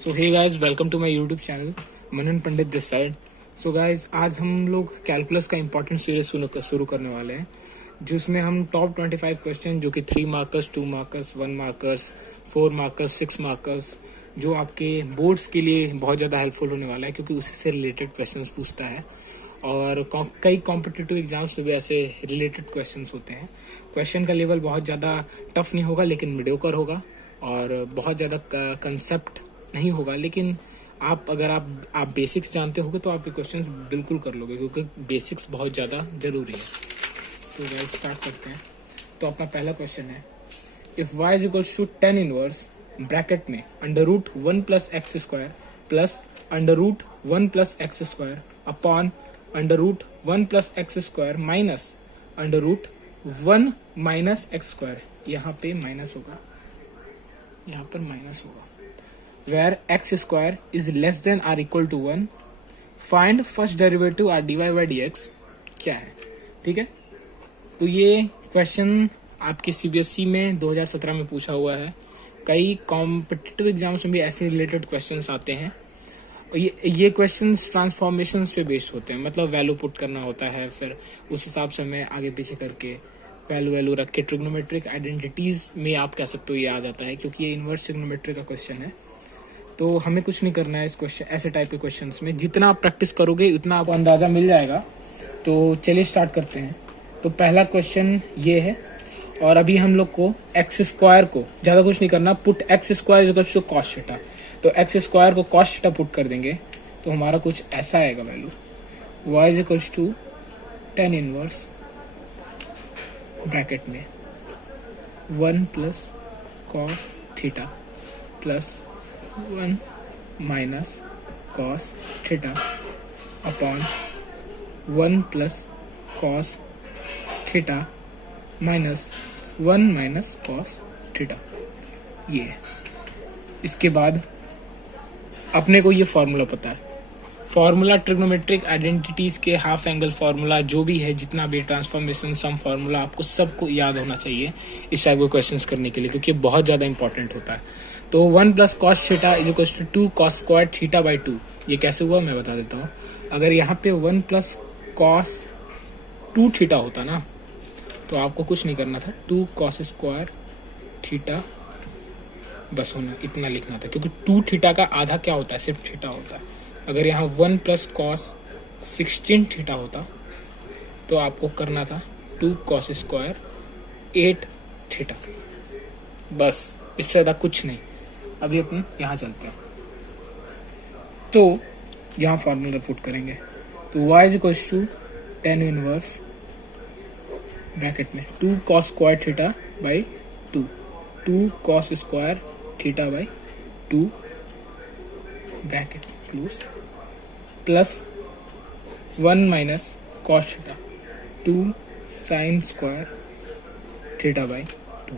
So hey guys, welcome to my YouTube channel Manan Pandit this side. So guys, आज हम लोग calculus का important series शुरू करने वाले हैं, जिसमें हम टॉप 25 क्वेश्चन जो कि 3 markers, 2 markers, 1 markers, 4 markers, 6 markers, जो आपके बोर्ड्स के लिए बहुत ज़्यादा हेल्पफुल होने वाला है, क्योंकि उसी से रिलेटेड क्वेश्चंस पूछता है। और कई कॉम्पिटिटिव एग्जाम्स में भी ऐसे रिलेटेड क्वेश्चंस होते हैं। क्वेश्चन का लेवल बहुत ज़्यादा टफ नहीं होगा, लेकिन मीडियोकर होगा, और बहुत ज़्यादा कंसेप्ट नहीं होगा। लेकिन अगर आप बेसिक्स जानते होगे तो आप ये क्वेश्चंस बिल्कुल कर लोगे, क्योंकि बेसिक्स बहुत ज़्यादा ज़रूरी है। तो गाइस स्टार्ट करते हैं। तो अपना पहला क्वेश्चन है, if y is equals to 10 inverse bracket में under root 1 plus x square plus under root 1 plus x square upon under root 1 plus x square minus under root 1 minus x square. यहाँ पे minus होगा, यहाँ पर minus होगा। where x square is less than or equal to 1, find first derivative r dy by dx क्या है। ठीक है, तो ये क्वेश्चन आपके सीबीएसई में 2017 में पूछा हुआ है। कई कॉम्पिटिटिव एग्जाम्स में भी ऐसे रिलेटेड क्वेश्चंस आते हैं। ये क्वेश्चंस ट्रांसफॉर्मेशंस पे बेस्ड होते हैं, मतलब वैल्यू पुट करना होता है, फिर उस हिसाब से हमें आगे पीछे करके वैल्यू रख के ट्रिग्नोमेट्रिक आइडेंटिटीज में आप कह सकते हो ये आ जाता है, क्योंकि ये इनवर्स ट्रिग्नोमेट्री का क्वेश्चन है। तो हमें कुछ नहीं करना है इस क्वेश्चन, ऐसे टाइप के क्वेश्चंस में जितना आप प्रैक्टिस करोगे उतना आपको अंदाजा मिल जाएगा। तो चलिए स्टार्ट करते हैं। तो पहला क्वेश्चन ये है, और अभी हम लोग को एक्स स्क्वायर को ज़्यादा कुछ नहीं करना, put x square is equals to cos theta. तो एक्स स्क्वायर को कॉस थीटा पुट कर देंगे तो हमारा कुछ ऐसा आएगा value, y is equals to 10 inverse bracket में 1 plus cos theta plus 1 minus cos theta upon 1 plus cos theta minus 1 minus cos theta. ये इसके बाद अपने को ये फॉर्मूला पता है, फॉर्मूला ट्रिग्नोमेट्रिक आइडेंटिटीज के हाफ एंगल फॉर्मूला जो भी है, जितना भी ट्रांसफॉर्मेशन सम फॉर्मूला, आपको सबको याद होना चाहिए इस टाइप के क्वेश्चंस करने के लिए, क्योंकि बहुत ज़्यादा इंपॉर्टेंट होता है। तो 1 plus cos theta is equal to 2 cos square theta by 2। ये कैसे हुआ मैं बता देता हूँ। अगर यहाँ पे 1 प्लस कॉस 2 थीटा होता ना, तो आपको कुछ नहीं करना था, 2 कॉस स्क्वायर थीटा बस होना, इतना लिखना था, क्योंकि 2 थीटा का आधा क्या होता है, सिर्फ थीटा होता है। अगर यहाँ 1 प्लस कॉस 16 थीटा होता तो आपको करना था 2 कॉस स्क्वायर 8 थीटा, बस, इससे ज़्यादा कुछ नहीं। अभी अपन यहाँ चलते हैं, तो यहाँ फॉर्मूला पुट करेंगे। तो y is equal to 10 inverse bracket में 2 cos square theta by 2, 2 cos square theta by 2 bracket close plus 1 minus cos theta 2 sine square theta by 2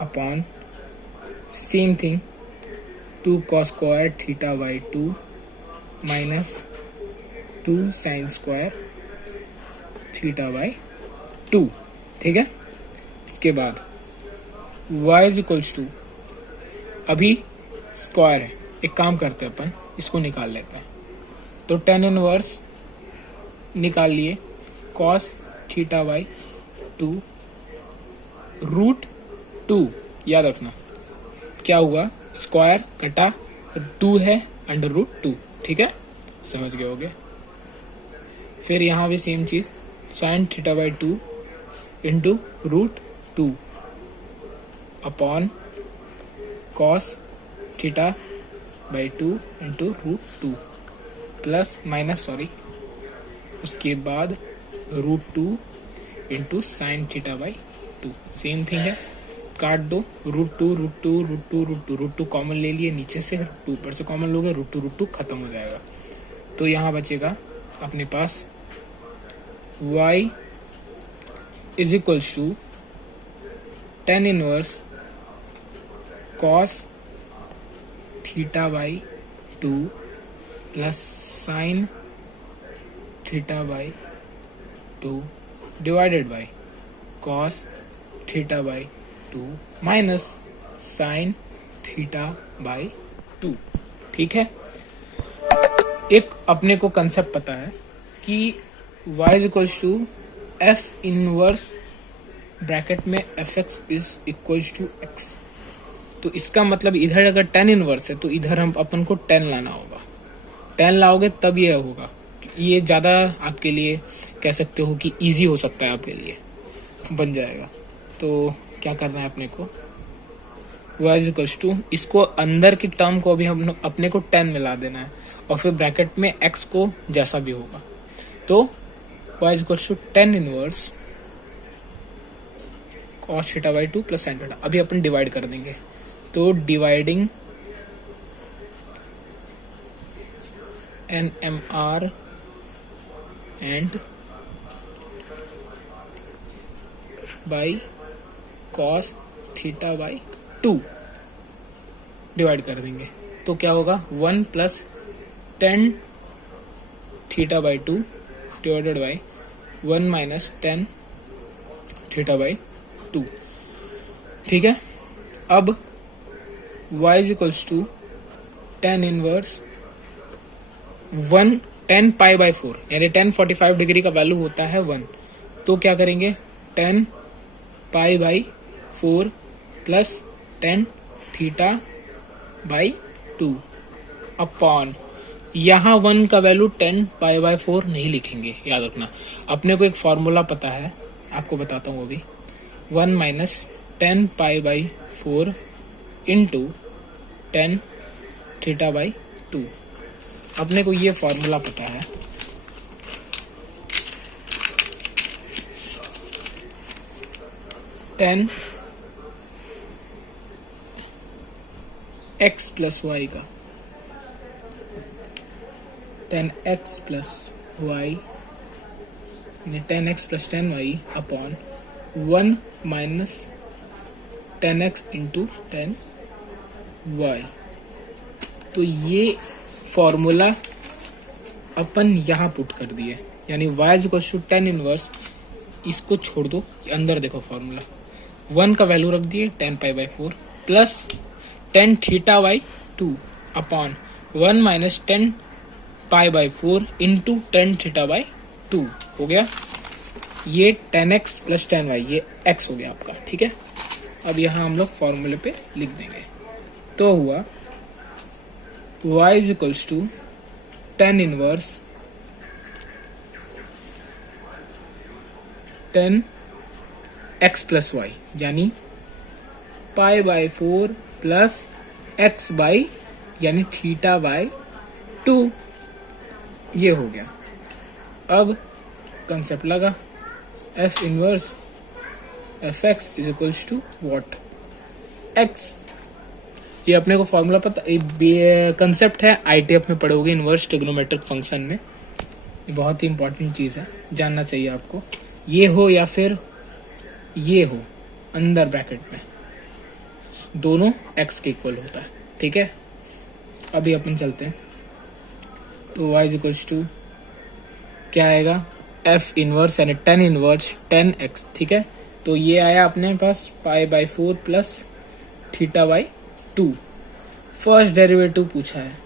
upon same thing 2 cos square theta by 2 minus 2 sine square theta by 2। ठीक है, इसके बाद y is equals to, अभी square है, एक काम करते हैं अपन इसको निकाल लेते हैं। तो 10 इनवर्स निकाल लिए, कॉस थीटा बाई 2 रूट 2, याद रखना क्या हुआ, स्क्वायर कटा 2 है अंडर रूट 2। ठीक है, समझ गए होगे। फिर यहाँ भी सेम चीज, sine theta by 2 into root 2 upon cos theta by 2 into root 2 plus minus sorry, उसके बाद root 2 into sine theta by 2, same thing है, काट दो, root 2 root 2 root 2 root 2 root 2 common ले लिए, नीचे से रूट 2 ऊपर से कॉमन लोगे, रूट 2 खत्म हो जाएगा। तो यहाँ बचेगा अपने पास y is equals to 10 inverse cos theta by 2 plus sine theta by 2 divided by cos theta by 2 minus sine theta by 2। ठीक है, एक अपने को कंसेप्ट पता है कि y is equals to f inverse bracket में f x is equals to x. तो इसका मतलब इधर अगर टेन इनवर्स है तो इधर हम अपन को 10 लाना होगा। 10 लाओगे तब ये होगा। ये ज़्यादा आपके लिए कह सकते हो कि इजी हो सकता है, आपके लिए बन जाएगा। तो क्या करना है अपने को, y इज इक्वल्स टू इसको अंदर की टर्म को अभी हम अपने को 10 मिला देना है और फिर ब्रैकेट में x को जैसा भी होगा। तो y is equals to 10 inverse cos theta by 2 plus sin theta. अभी अपन डिवाइड कर देंगे, तो dividing NMR and by cos theta by 2 divide कर देंगे। तो क्या होगा 1 plus 10 theta by 2 divided by 1 minus 10 theta by 2। ठीक है, अब y is equals to 10 inverse 10 pi by 4 यानी 1045 डिग्री का वैल्यू होता है 1। तो क्या करेंगे 10 pi by 4 plus 10 theta by 2 upon, यहाँ 1 का वैल्यू 10 पाई बाई 4 नहीं लिखेंगे, याद रखना। अपने को एक फॉर्मूला पता है, आपको बताता हूँ अभी। 1 minus 10 pi by 4 into 10 theta by 2। अपने को ये फॉर्मूला पता है। टेन एक्स प्लस वाई का 10x plus y 10x plus 10y upon 1 minus 10x into 10y। तो ये फॉर्मूला अपन यहाँ पुट कर दिए, यानी y is equal to 10 inverse, इसको छोड़ दो, अंदर देखो फॉर्मूला 1 का वैल्यू रख दिए 10 pi by 4 plus 10 theta by 2 upon 1 minus 10 pi by 4 into 10 theta by 2 हो गया। ये 10x प्लस 10y, ये x हो गया आपका। ठीक है, अब यहाँ हम लोग फॉर्मूले पे लिख देंगे। तो हुआ y is equals to 10 inverse 10x plus y यानी pi by 4 plus x by यानी थीटा बाई 2, ये हो गया। अब कंसेप्ट लगा, f inverse f x is equals to what x। ये अपने को फॉर्मूला पता, कंसेप्ट है, ITF में पढ़ोगे इनवर्स ट्रिग्नोमेट्रिक फंक्शन में। ये बहुत ही इंपॉर्टेंट चीज़ है, जानना चाहिए आपको। ये हो या फिर ये हो अंदर ब्रैकेट में, दोनों x के इक्वल होता है। ठीक है, अभी अपन चलते हैं। तो y इज इक्वल्स टू क्या आएगा, f इनवर्स यानी 10 इनवर्स 10x। ठीक है, तो ये आया अपने पास pi by 4 plus theta by 2। First derivative पूछा है,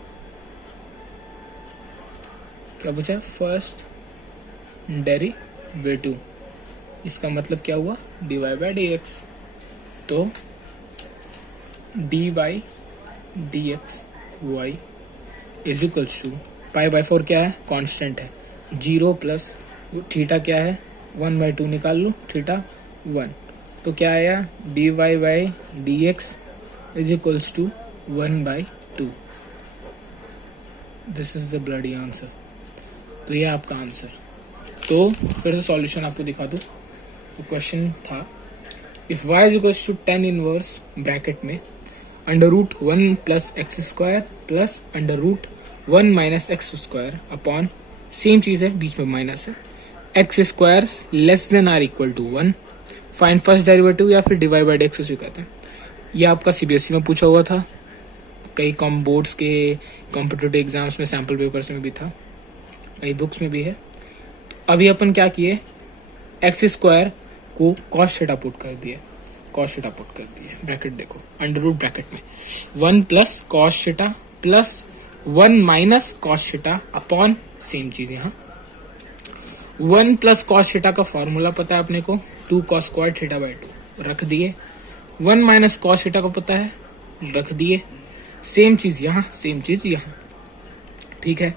क्या पूछा है, फर्स्ट डेरिवेटिव। इसका मतलब क्या हुआ, dy बाई डी एक्स। तो dy by d x y is equals to pi by 4 क्या है, कांस्टेंट है, 0 प्लस थीटा क्या है 1 बाई 2 निकाल लो, थीटा 1। तो क्या आया, dy by d x is equals to 1 by 2। This is the bloody answer. तो ये आपका आंसर। तो फिर से सॉल्यूशन आपको दिखा दूं। तो क्वेश्चन था, if y is equals to 10 inverse bracket में under root 1 plus x square plus under root 1 minus x square upon, same चीज है, बीच में माइनस है, x square less than or equal to 1, find first derivative या फिर divide by x उसे कहते हैं। ये आपका CBSE में पूछा हुआ था, कई कॉम बोर्ड्स के कॉम्पिटिटिव एग्जाम्स में सैम्पल पेपर्स में भी था, कई बुक्स में भी है। अभी अपन क्या किए, एक्स स्क्वायर को कॉस थीटा पुट कर दिए, कॉस थीटा पुट कर दिए, ब्रैकेट देखो अंडर रूट ब्रैकेट में 1 plus cos theta plus 1 minus cos theta upon same चीज यहाँ 1 प्लस कॉस थीटा का फॉर्मूला पता है अपने को 2 कॉस स्क्वायर थीटा बाई 2 रख दिए 1 माइनस कॉस थीटा को पता है रख दिए सेम चीज यहाँ सेम चीज यहाँ ठीक है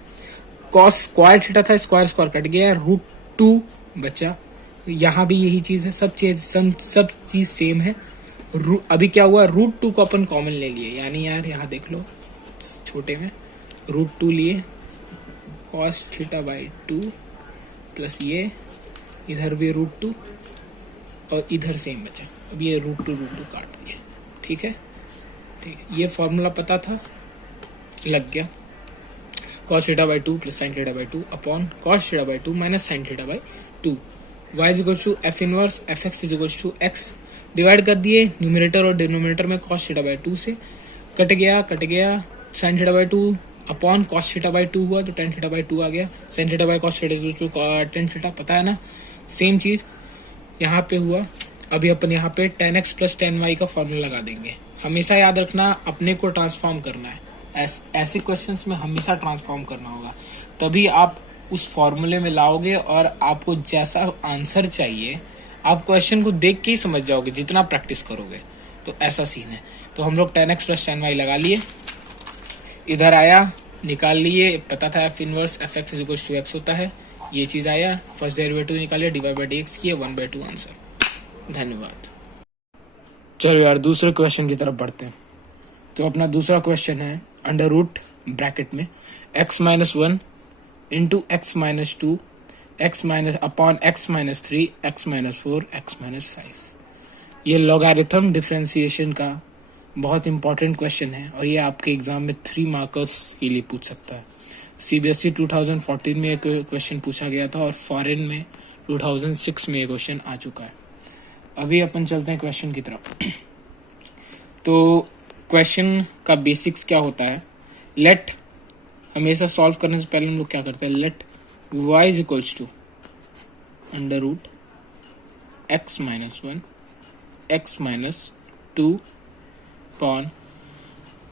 कॉस स्क्वायर थीटा था स्क्वायर स्क्वायर कट गया √2 बचा यहाँ भी यही चीज है सब चीज सेम है अभी क्या हुआ √2 को अपन कॉमन ले लिए यानी यार यहाँ देख लो छोटे में √2 लिए कॉस थीटा बाई 2 प्लस ये इधर भी √2 और इधर सेम बचा अब ये √2 काट दिए ठीक है ये फॉर्मूला पता था लग गया cos theta by 2 plus sin theta by 2 upon cos theta by 2 minus sin theta by 2 y is equal to f inverse fx is equal to x divide कर दिए न्यूमरेटर और डिनोमिनेटर में cos थीटा बाई 2 से cut गया sin theta by 2 upon cos theta by 2 हुआ तो tan theta by 2 आ गया sin theta by cos theta is equal to tan theta पता है ना सेम चीज यहाँ पे हुआ अभी अपन यहाँ पे tan x plus tan y का फॉर्मूला लगा देंगे हमेशा याद रखना अपने को ट्रांसफॉर्म करना है ऐसे क्वेश्चंस में हमेशा ट्रांसफॉर्म करना होगा तभी आप उस फॉर्मूले में लाओगे और आपको जैसा आंसर चाहिए आप क्वेश्चन को देख के ही समझ जाओगे जितना प्रैक्टिस करोगे तो ऐसा सीन है तो हम लोग tan x plus tan y लगा लिए इधर आया निकाल लिए पता था f inverse fx is equal to x होता है ये चीज आया फर्स्ट डेरिवेटिव निकालिए dy बाई dx किए 1/2 आंसर धन्यवाद चलो यार दूसरे क्वेश्चन की तरफ बढ़ते हैं तो अपना दूसरा क्वेश्चन है अंडर रूट ब्रैकेट में x minus 1 into x minus 2 x minus upon x minus 3 x minus 4 x minus 5 ये लॉगरिथम डिफरेंशिएशन का बहुत इंपॉर्टेंट क्वेश्चन है और ये आपके एग्जाम में 3 मार्कर्स के लिए पूछ सकता है CBSE 2014 में एक क्वेश्चन पूछा गया था और फॉरेन में 2006 में ये क्वेश्चन आ चुका है अभी अपन चलते हैं क्वेश्चन की तरफ तो क्वेश्चन का बेसिक्स क्या होता है लेट हमेशा सॉल्व करने से पहले हम लोग क्या करते हैं let y is equals to under root x minus 1 x minus 2 upon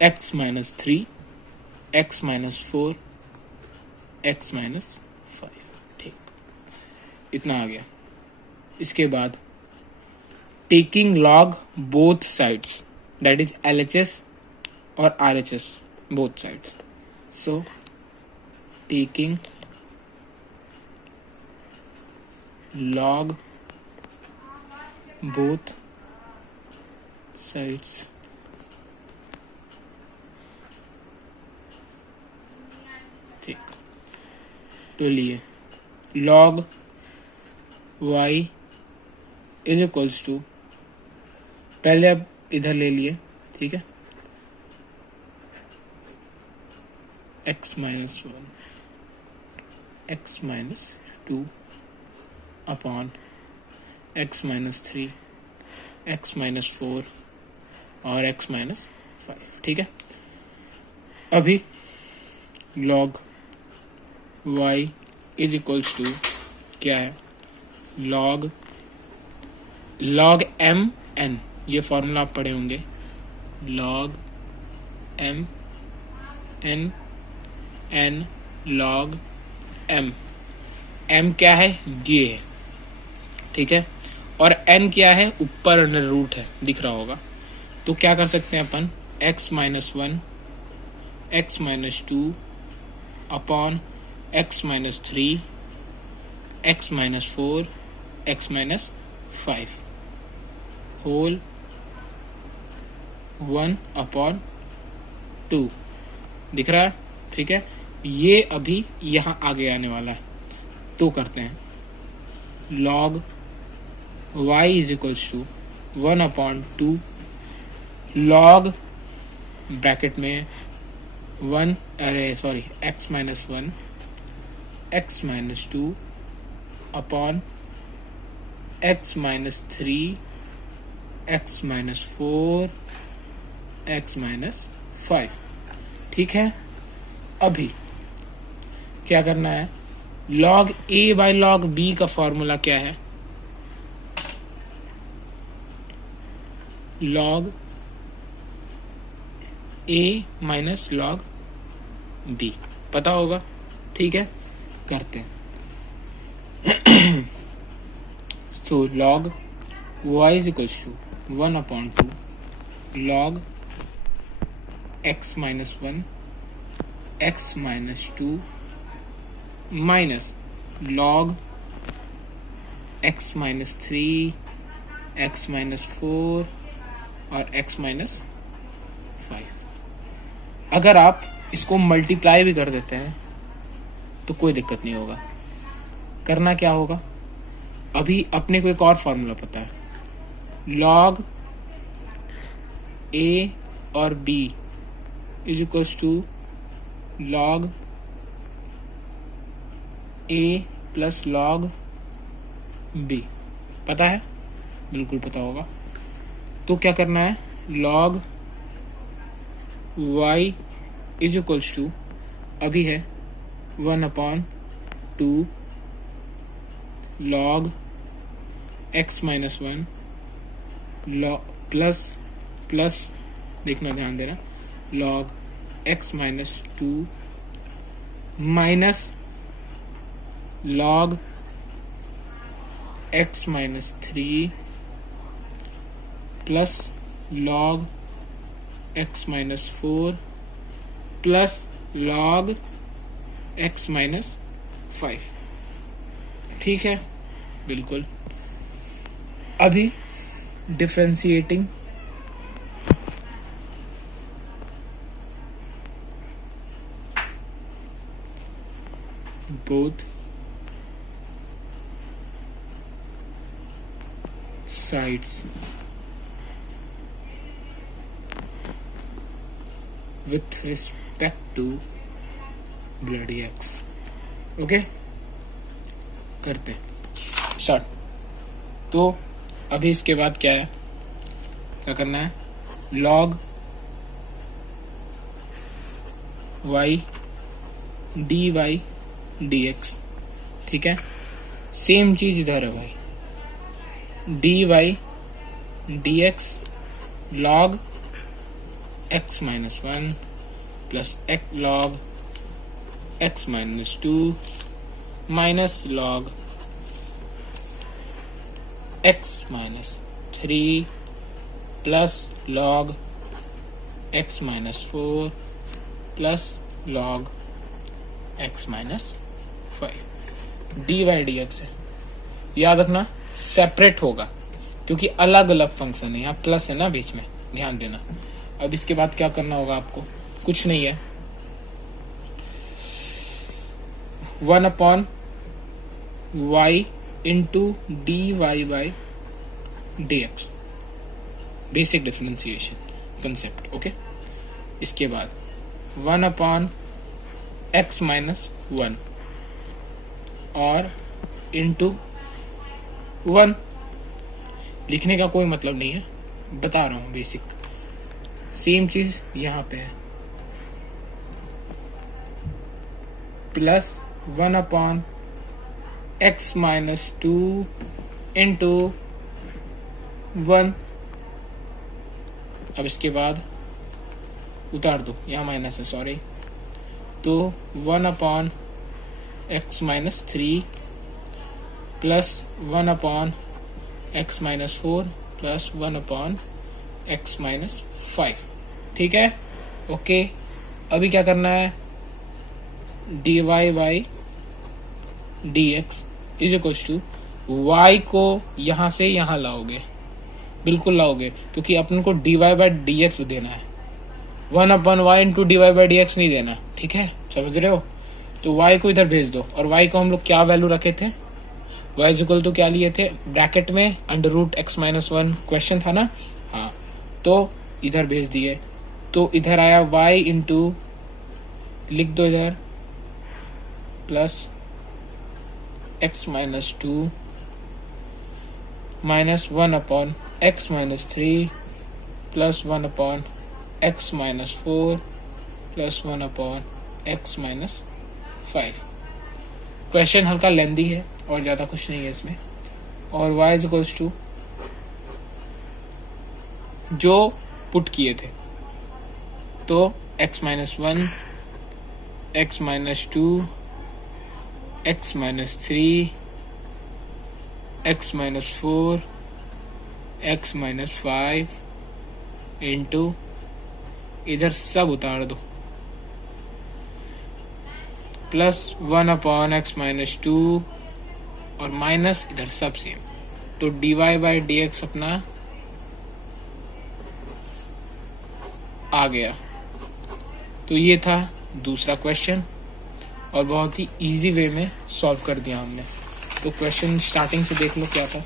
x minus 3 x minus 4 x minus 5 ठीक इतना आ गया इसके बाद taking log both sides that is LHS or RHS both sides so taking log both sides ठीक तो लिए log y is equals to पहले अब इधर ले लिए ठीक है x minus 1 x minus 2 upon x minus 3 x minus 4 और x माइनस 5 ठीक है अभी log y is equals to क्या है log m n ये फॉर्मूला आप पढ़े होंगे log m n log m क्या है ये है ठीक है और n क्या है ऊपर अंडर रूट है दिख रहा होगा तो क्या कर सकते हैं अपन x minus 1 x minus 2 upon x minus 3 x minus 4 x minus 5 whole 1 upon 2 दिख रहा है ठीक है ये अभी यहाँ आगे आने वाला है तो करते हैं log y is equals to 1 upon 2 log bracket में 1 x minus 1 x minus 2 upon x minus 3 x minus 4 x minus 5 ठीक है अभी क्या करना है log a by log b का फॉर्मूला क्या है log a minus log b, पता होगा, ठीक है, करते हैं। So log y is equals to 1/2 log x minus 1 x minus 2 minus log x minus 3 x minus 4 और x minus 5। अगर आप इसको मल्टीप्लाई भी कर देते हैं तो कोई दिक्कत नहीं होगा। करना क्या होगा, अभी अपने को एक और फॉर्मूला पता है, log a और b is equals to log a plus log b, पता है, बिल्कुल पता होगा। तो क्या करना है, log y is equals to अभी है 1/2 log x माइनस 1 प्लस देखना, ध्यान देना, log x minus 2 minus log x minus 3 plus log x minus 4 plus log x minus 5, ठीक है, बिल्कुल। अभी differentiating both sides with respect to bloody x, okay, करते स्टार्ट। तो अभी इसके बाद क्या है, क्या करना है, log y dy dx, ठीक है, सेम चीज इधर है भाई, dy dx log x minus 1 plus log x minus 2 minus log x minus 3 plus log x minus 4 plus log x minus 5 dy dx है, याद रखना सेपरेट होगा क्योंकि अलग अलग फंक्शन है, यहाँ प्लस है ना बीच में, ध्यान देना। अब इसके बाद क्या करना होगा आपको, कुछ नहीं है, 1/y into dy by dx, basic differentiation concept, okay. इसके बाद 1/x माइनस 1 और इंटू 1, लिखने का कोई मतलब नहीं है, बता रहा हूं बेसिक, सेम चीज यहां पे है, प्लस 1/x माइनस 2 इंटू 1। अब इसके बाद उतार दो, यहाँ माइनस है, सॉरी, तो 1/x minus 3 plus 1/x minus 4 plus 1/x minus 5, ठीक है, ओके। अभी क्या करना है, dy by dx is equal to y को यहां से यहां लाओगे, बिल्कुल लाओगे, क्योंकि अपन को dy बाई dx देना है, 1/y into dy by dx नहीं देना, ठीक है, समझ रहे हो। तो y को इधर भेज दो, और y को हम लोग क्या वैल्यू रखे थे, y इज इक्वल टू क्या लिए थे, ब्रैकेट में √x माइनस 1 क्वेश्चन था ना, हाँ, तो इधर भेज दिए, तो इधर आया y इंटू, लिख दो इधर, plus x minus 2 minus 1/x minus 3 plus 1/x minus 4 plus 1/x minus 5। Question हल्का लेंदी है और ज्यादा कुछ नहीं है इसमें, और y इज इक्वल्स टू जो पुट किए थे, तो x minus 1 x minus 2, x minus 3, x minus 4, x minus 5 into इधर सब उतार दो प्लस 1 अपॉन x माइनस 2 और माइनस इधर सब सेम, तो dy बाई डी एक्स अपना आ गया। तो ये था दूसरा क्वेश्चन और बहुत ही इजी वे में सॉल्व कर दिया हमने। तो क्वेश्चन स्टार्टिंग से देख लो क्या था,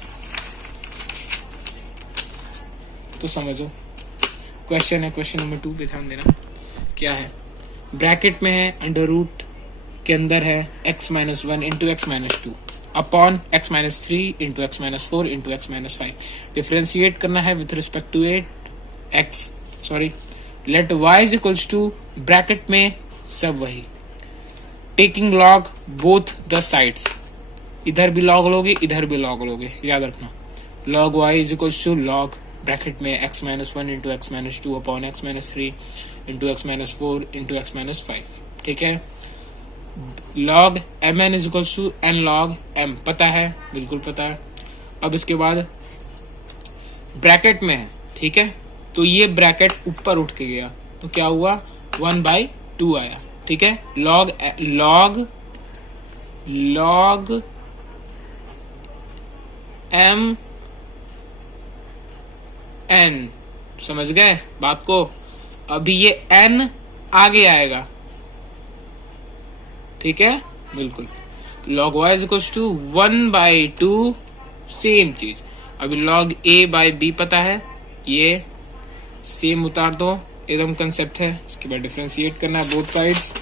तो समझो। क्वेश्चन है, क्वेश्चन नंबर 2 पे ध्यान देना क्या है। ब्रैकेट में है, अंडर रूट के अंदर है x minus 1 into x minus 2 upon x minus 3 into x minus 4 into x minus 5। Differentiate करना है with respect to let y is equals to bracket में सब वही, taking log both the sides, इधर भी लॉग लोगे इधर भी लॉग लोगे, याद रखना। Log y is equals to log bracket में x minus 1 into x minus 2 upon x minus 3 into x minus 4 into x minus 5, ठीक है। Log m n is equals to n log m, पता है, बिल्कुल पता है। अब इसके बाद ब्रैकेट में है, ठीक है, तो ये ब्रैकेट ऊपर उठ के गया, तो क्या हुआ 1/2 आया, ठीक है। लॉग एम एन, समझ गए बात को। अभी ये एन आगे आएगा, ठीक है, बिल्कुल। Log y is equals to 1/2, same चीज। अभी लॉग ए बाई बी पता है, ये सेम उतार दो, एकदम कंसेप्ट है। इसके बाद डिफरेंशिएट करना है बोथ साइड्स।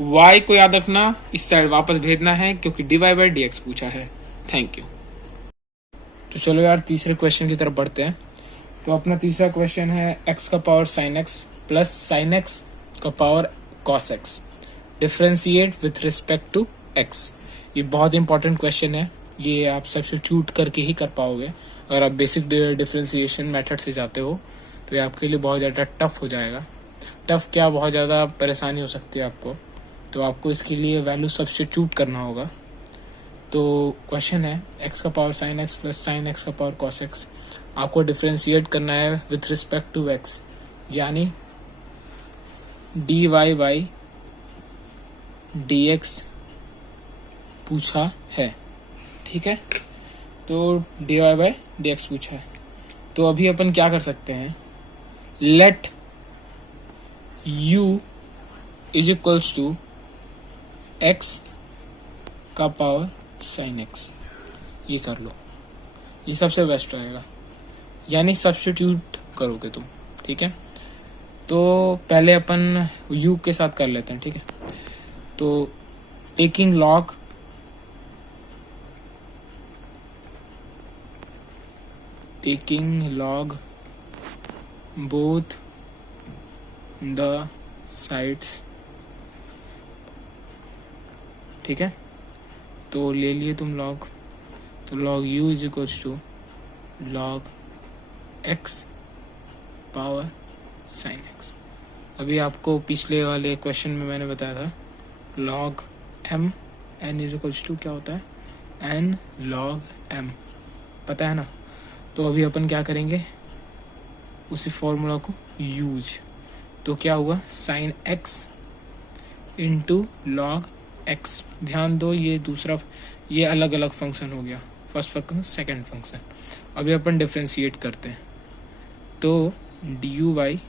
y को याद रखना, इस साइड वापस भेजना है क्योंकि dy बाई डी एक्स पूछा है। Thank you. तो चलो यार तीसरे क्वेश्चन की तरफ बढ़ते हैं। तो अपना तीसरा क्वेश्चन है x का power sine x plus sine x का power cos x, differentiate with respect to x। ये बहुत इंपॉर्टेंट क्वेश्चन है, ये आप सब्स्टिट्यूट करके ही कर पाओगे। अगर आप बेसिक डिफरेंशिएशन मेथड से जाते हो तो ये आपके लिए बहुत ज़्यादा टफ हो जाएगा। टफ क्या, बहुत ज़्यादा परेशानी हो सकती है आपको, तो आपको इसके लिए वैल्यू सब्स्टिट्यूट करना होगा। तो क्वेश्चन है x का power sine x plus sine x का पावर कॉस x, आपको डिफरेंशिएट करना है विथ रिस्पेक्ट टू x, यानी dy बाई dx पूछा है, ठीक है। तो dy बाई dx पूछा है, तो अभी अपन क्या कर सकते हैं, let u is equals to x का पावर साइन x, ये कर लो, ये सबसे बेस्ट रहेगा, यानी सब्स्टिट्यूट करोगे तुम, ठीक है। तो पहले अपन u के साथ कर लेते हैं, ठीक है। तो taking log both the sides, ठीक है। तो ले लिए तुम लॉग, तो log u is equals to log x power sine x। अभी आपको पिछले वाले क्वेश्चन में मैंने बताया था log m n is equals to क्या होता है n लॉग m, पता है ना। तो अभी अपन क्या करेंगे, उसी फॉर्मूला को यूज, तो क्या हुआ sine x into log x। ध्यान दो ये दूसरा, ये अलग अलग फंक्शन हो गया, फर्स्ट फंक्शन सेकंड फंक्शन। अभी अपन डिफरेंशिएट करते हैं, तो du by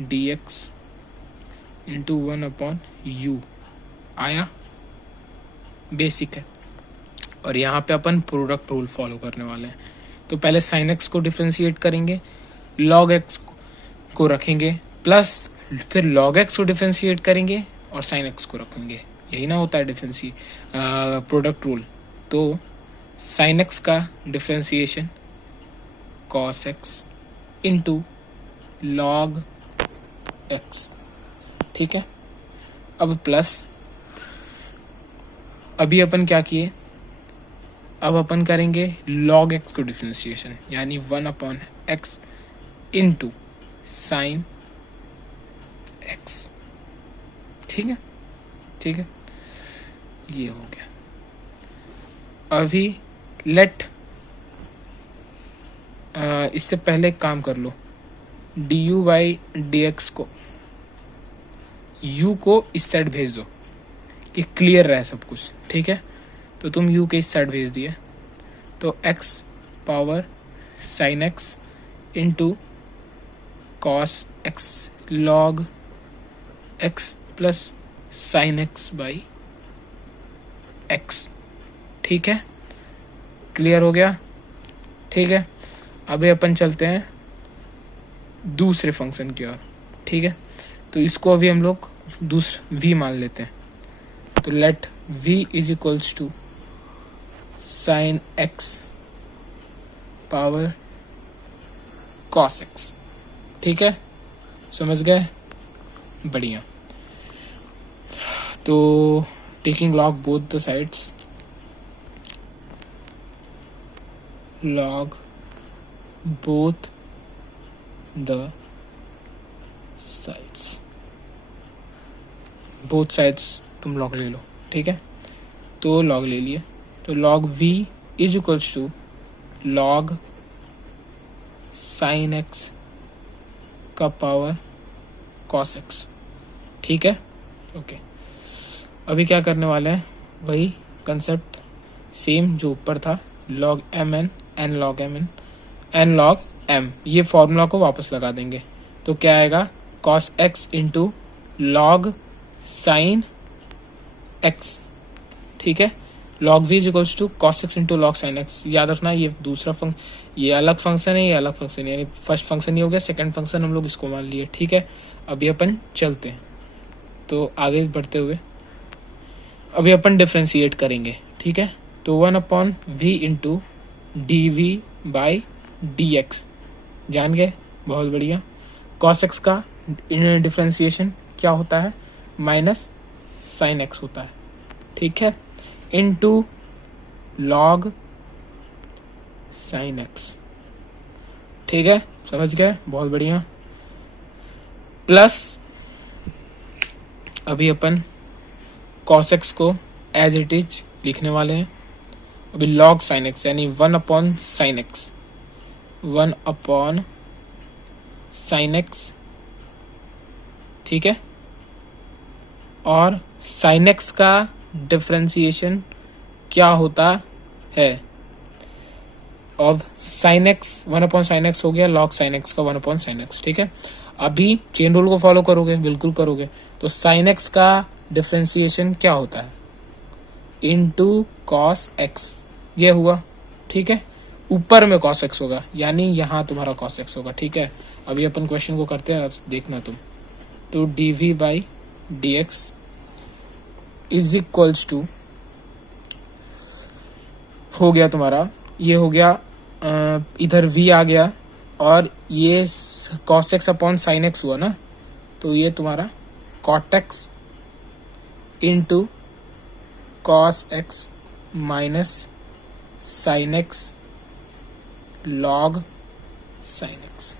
d x into 1 upon you आया, बेसिक है। और यहाँ पे अपन प्रोडक्ट रूल फॉलो करने वाले हैं। तो पहले साइन एक्स को डिफरेंशिएट करेंगे, लॉग एक्स को रखेंगे, प्लस फिर लॉग एक्स को डिफरेंशिएट करेंगे और साइन एक्स को रखेंगे, यही ना होता है प्रोडक्ट रूल। तो साइन एक्स का differentiation cos x into log x, ठीक है। अब प्लस, अभी अपन क्या किए, अब अपन करेंगे log x को डिफरेंशिएशन, यानी 1 upon x into sine x, ठीक है, ठीक है, ये हो गया। अभी लेट इससे पहले एक काम कर लो, du बाई dx को u को इस साइड भेज दो कि क्लियर रहे सब कुछ, ठीक है। तो तुम u के इस साइड भेज दिए, तो x power sine x into cos x log x plus sine x by x, ठीक है, क्लियर हो गया, ठीक है। अभी अपन चलते हैं दूसरे फंक्शन की ओर, ठीक है। तो इसको अभी हम लोग दूसरा v मान लेते हैं, तो let v is equals to sine x power cos x, ठीक है, समझ गए, बढ़िया। तो taking log both the sides, log both the sides, both sides तुम log ले लो, ठीक है। तो log ले लिए, तो log v is equals to log sine x का पावर cos x, ठीक है, ओके। अभी क्या करने वाले हैं, वही कंसेप्ट सेम जो ऊपर था, log mn n log mn n log m, ये फॉर्मूला को वापस लगा देंगे, तो क्या आएगा cos x into log sine x, ठीक है। log v is equals to cos x into log sine x, याद रखना ये दूसरा ये अलग फंक्शन है, ये अलग फंक्शन है, यानी फर्स्ट फंक्शन ये हो गया, सेकंड फंक्शन हम लोग इसको मान लिए, ठीक है। अभी अपन चलते हैं, तो आगे बढ़ते हुए अभी अपन डिफ्रेंशिएट करेंगे, ठीक है। तो 1/v into d v by d x, जान गए, बहुत बढ़िया। cos x का डिफ्रेंशिएशन क्या होता है, माइनस साइन x होता है, ठीक है, इंटू log साइन x, ठीक है, समझ गए, बहुत बढ़िया। प्लस अभी अपन cos x को एज इट इज लिखने वाले हैं, अभी log साइन x यानी 1/sin x, 1/sin x, ठीक है। और sin x का डिफरेंशिएशन क्या होता है, अब sin x 1/sin x हो गया, log sin x का 1/sin x, ठीक है। अभी चेन रूल को फॉलो करोगे, बिल्कुल करोगे, तो sin x का डिफरेंशिएशन क्या होता है, इंटू cos x, ये हुआ, ठीक है। ऊपर में cos x होगा, यानी यहाँ तुम्हारा cos x होगा, ठीक है। अभी अपन क्वेश्चन को करते हैं, देखना तुम, तो dv by dx is equals to हो गया तुम्हारा, ये हो गया, इधर v आ गया और ये cos x upon sin x हुआ ना, तो ये तुम्हारा cot x into cos x minus sin x log sin x,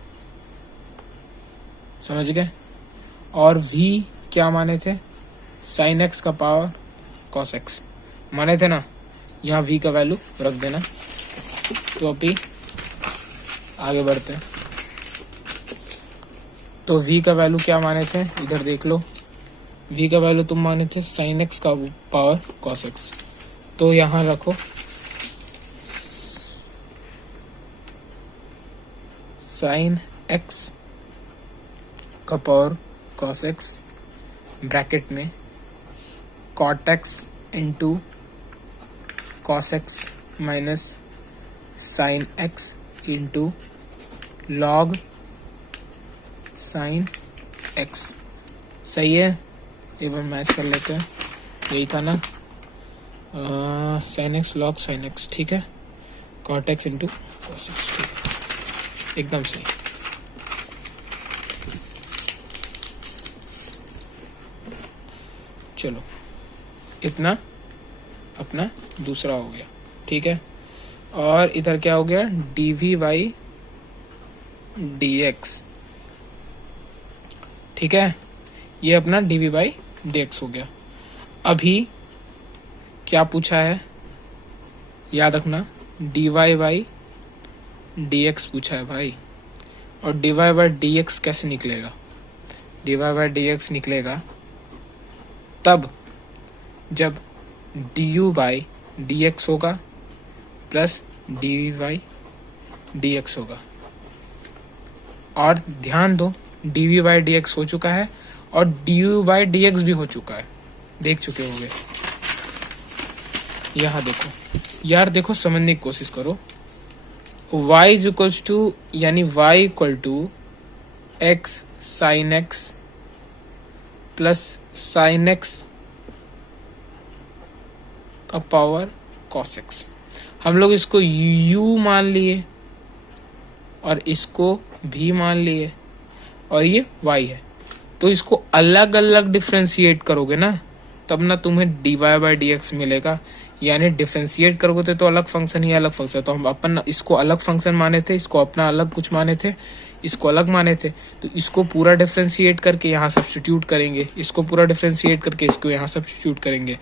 समझ गए। और v क्या माने थे, sin x का पावर cos x माने थे ना, यहाँ v का वैल्यू रख देना। तो अभी आगे बढ़ते हैं, तो v का वैल्यू क्या माने थे, इधर देख लो, v का वैल्यू तुम माने थे sin x का पावर cos x, तो यहाँ रखो sin x का पावर cos x ब्रैकेट में cot x into cos x minus sin x into log sin x, सही है। एक बार मैच कर लेते हैं, यही था ना, sin x log sin x, ठीक है, cot x into cos x, ठीक है, एकदम सही। चलो इतना अपना दूसरा हो गया, ठीक है। और इधर क्या हो गया, dv बाई dx, ठीक है, ये अपना dv बाई dx हो गया। अभी क्या पूछा है, याद रखना, dy बाई dx पूछा है भाई। और dy बाई dx कैसे निकलेगा, dy बाई dx निकलेगा तब जब du बाई dx होगा प्लस dv बाई dx होगा। और ध्यान दो, dv बाई dx हो चुका है और du बाई dx भी हो चुका है, देख चुके होंगे। यहाँ देखो यार, देखो समझने की कोशिश करो। y इज इक्वल्स टू, यानी y equal to x sine x plus sine x का पावर cos x। हम लोग इसको u मान लिए और इसको भी मान लिए और ये y है, तो इसको अलग अलग डिफ्रेंशिएट करोगे ना, तब ना तुम्हें dy बाई dx मिलेगा। यानी डिफ्रेंशिएट करोगे तो अलग फंक्शन ही अलग फंक्शन। तो हम अपन इसको अलग फंक्शन माने थे, इसको अपना अलग कुछ माने थे, इसको अलग माने थे, तो इसको पूरा डिफ्रेंशिएट करके यहाँ सब्स्टिट्यूट करेंगे, इसको पूरा डिफ्रेंशिएट करके इसको यहाँ सब्स्टिट्यूट करेंगे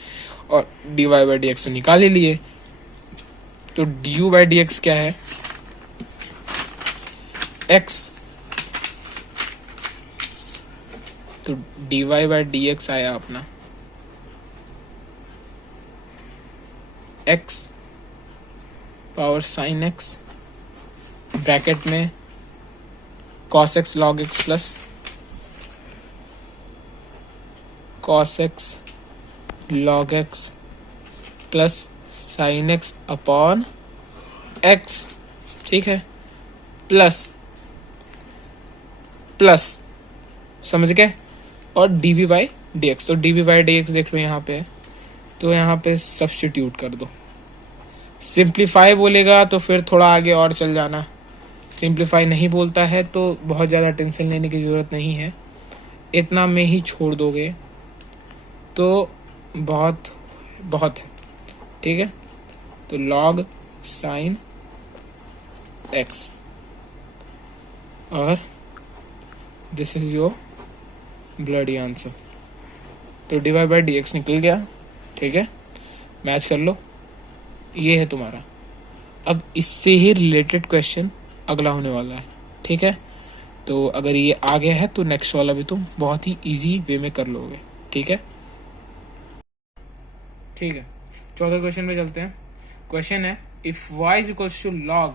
और dy बाई dx तो निकाल ही लिए। तो du बाई dx क्या है, x, तो dy बाई dx आया अपना x power sine x bracket में cos x log x plus cos x log x plus sine x upon x, ठीक है, प्लस समझ गए, और dv बाई dx। तो dv बाई dx देख लो यहाँ पे, तो यहाँ पे सब्स्टिट्यूट कर दो। सिंप्लीफाई बोलेगा तो फिर थोड़ा आगे और चल जाना, सिंप्लीफाई नहीं बोलता है तो बहुत ज़्यादा टेंशन लेने की ज़रूरत नहीं है, इतना में ही छोड़ दोगे तो बहुत है, ठीक है। तो log साइन x और this is your bloody answer. तो dy बाई dx निकल गया, ठीक है, मैच कर लो, ये है तुम्हारा। अब इससे ही रिलेटेड क्वेश्चन अगला होने वाला है, ठीक है। तो अगर ये आ गया है तो नेक्स्ट वाला भी तुम बहुत ही इजी वे में कर लोगे, ठीक है। 14 क्वेश्चन पे चलते हैं। क्वेश्चन है if y is equals to log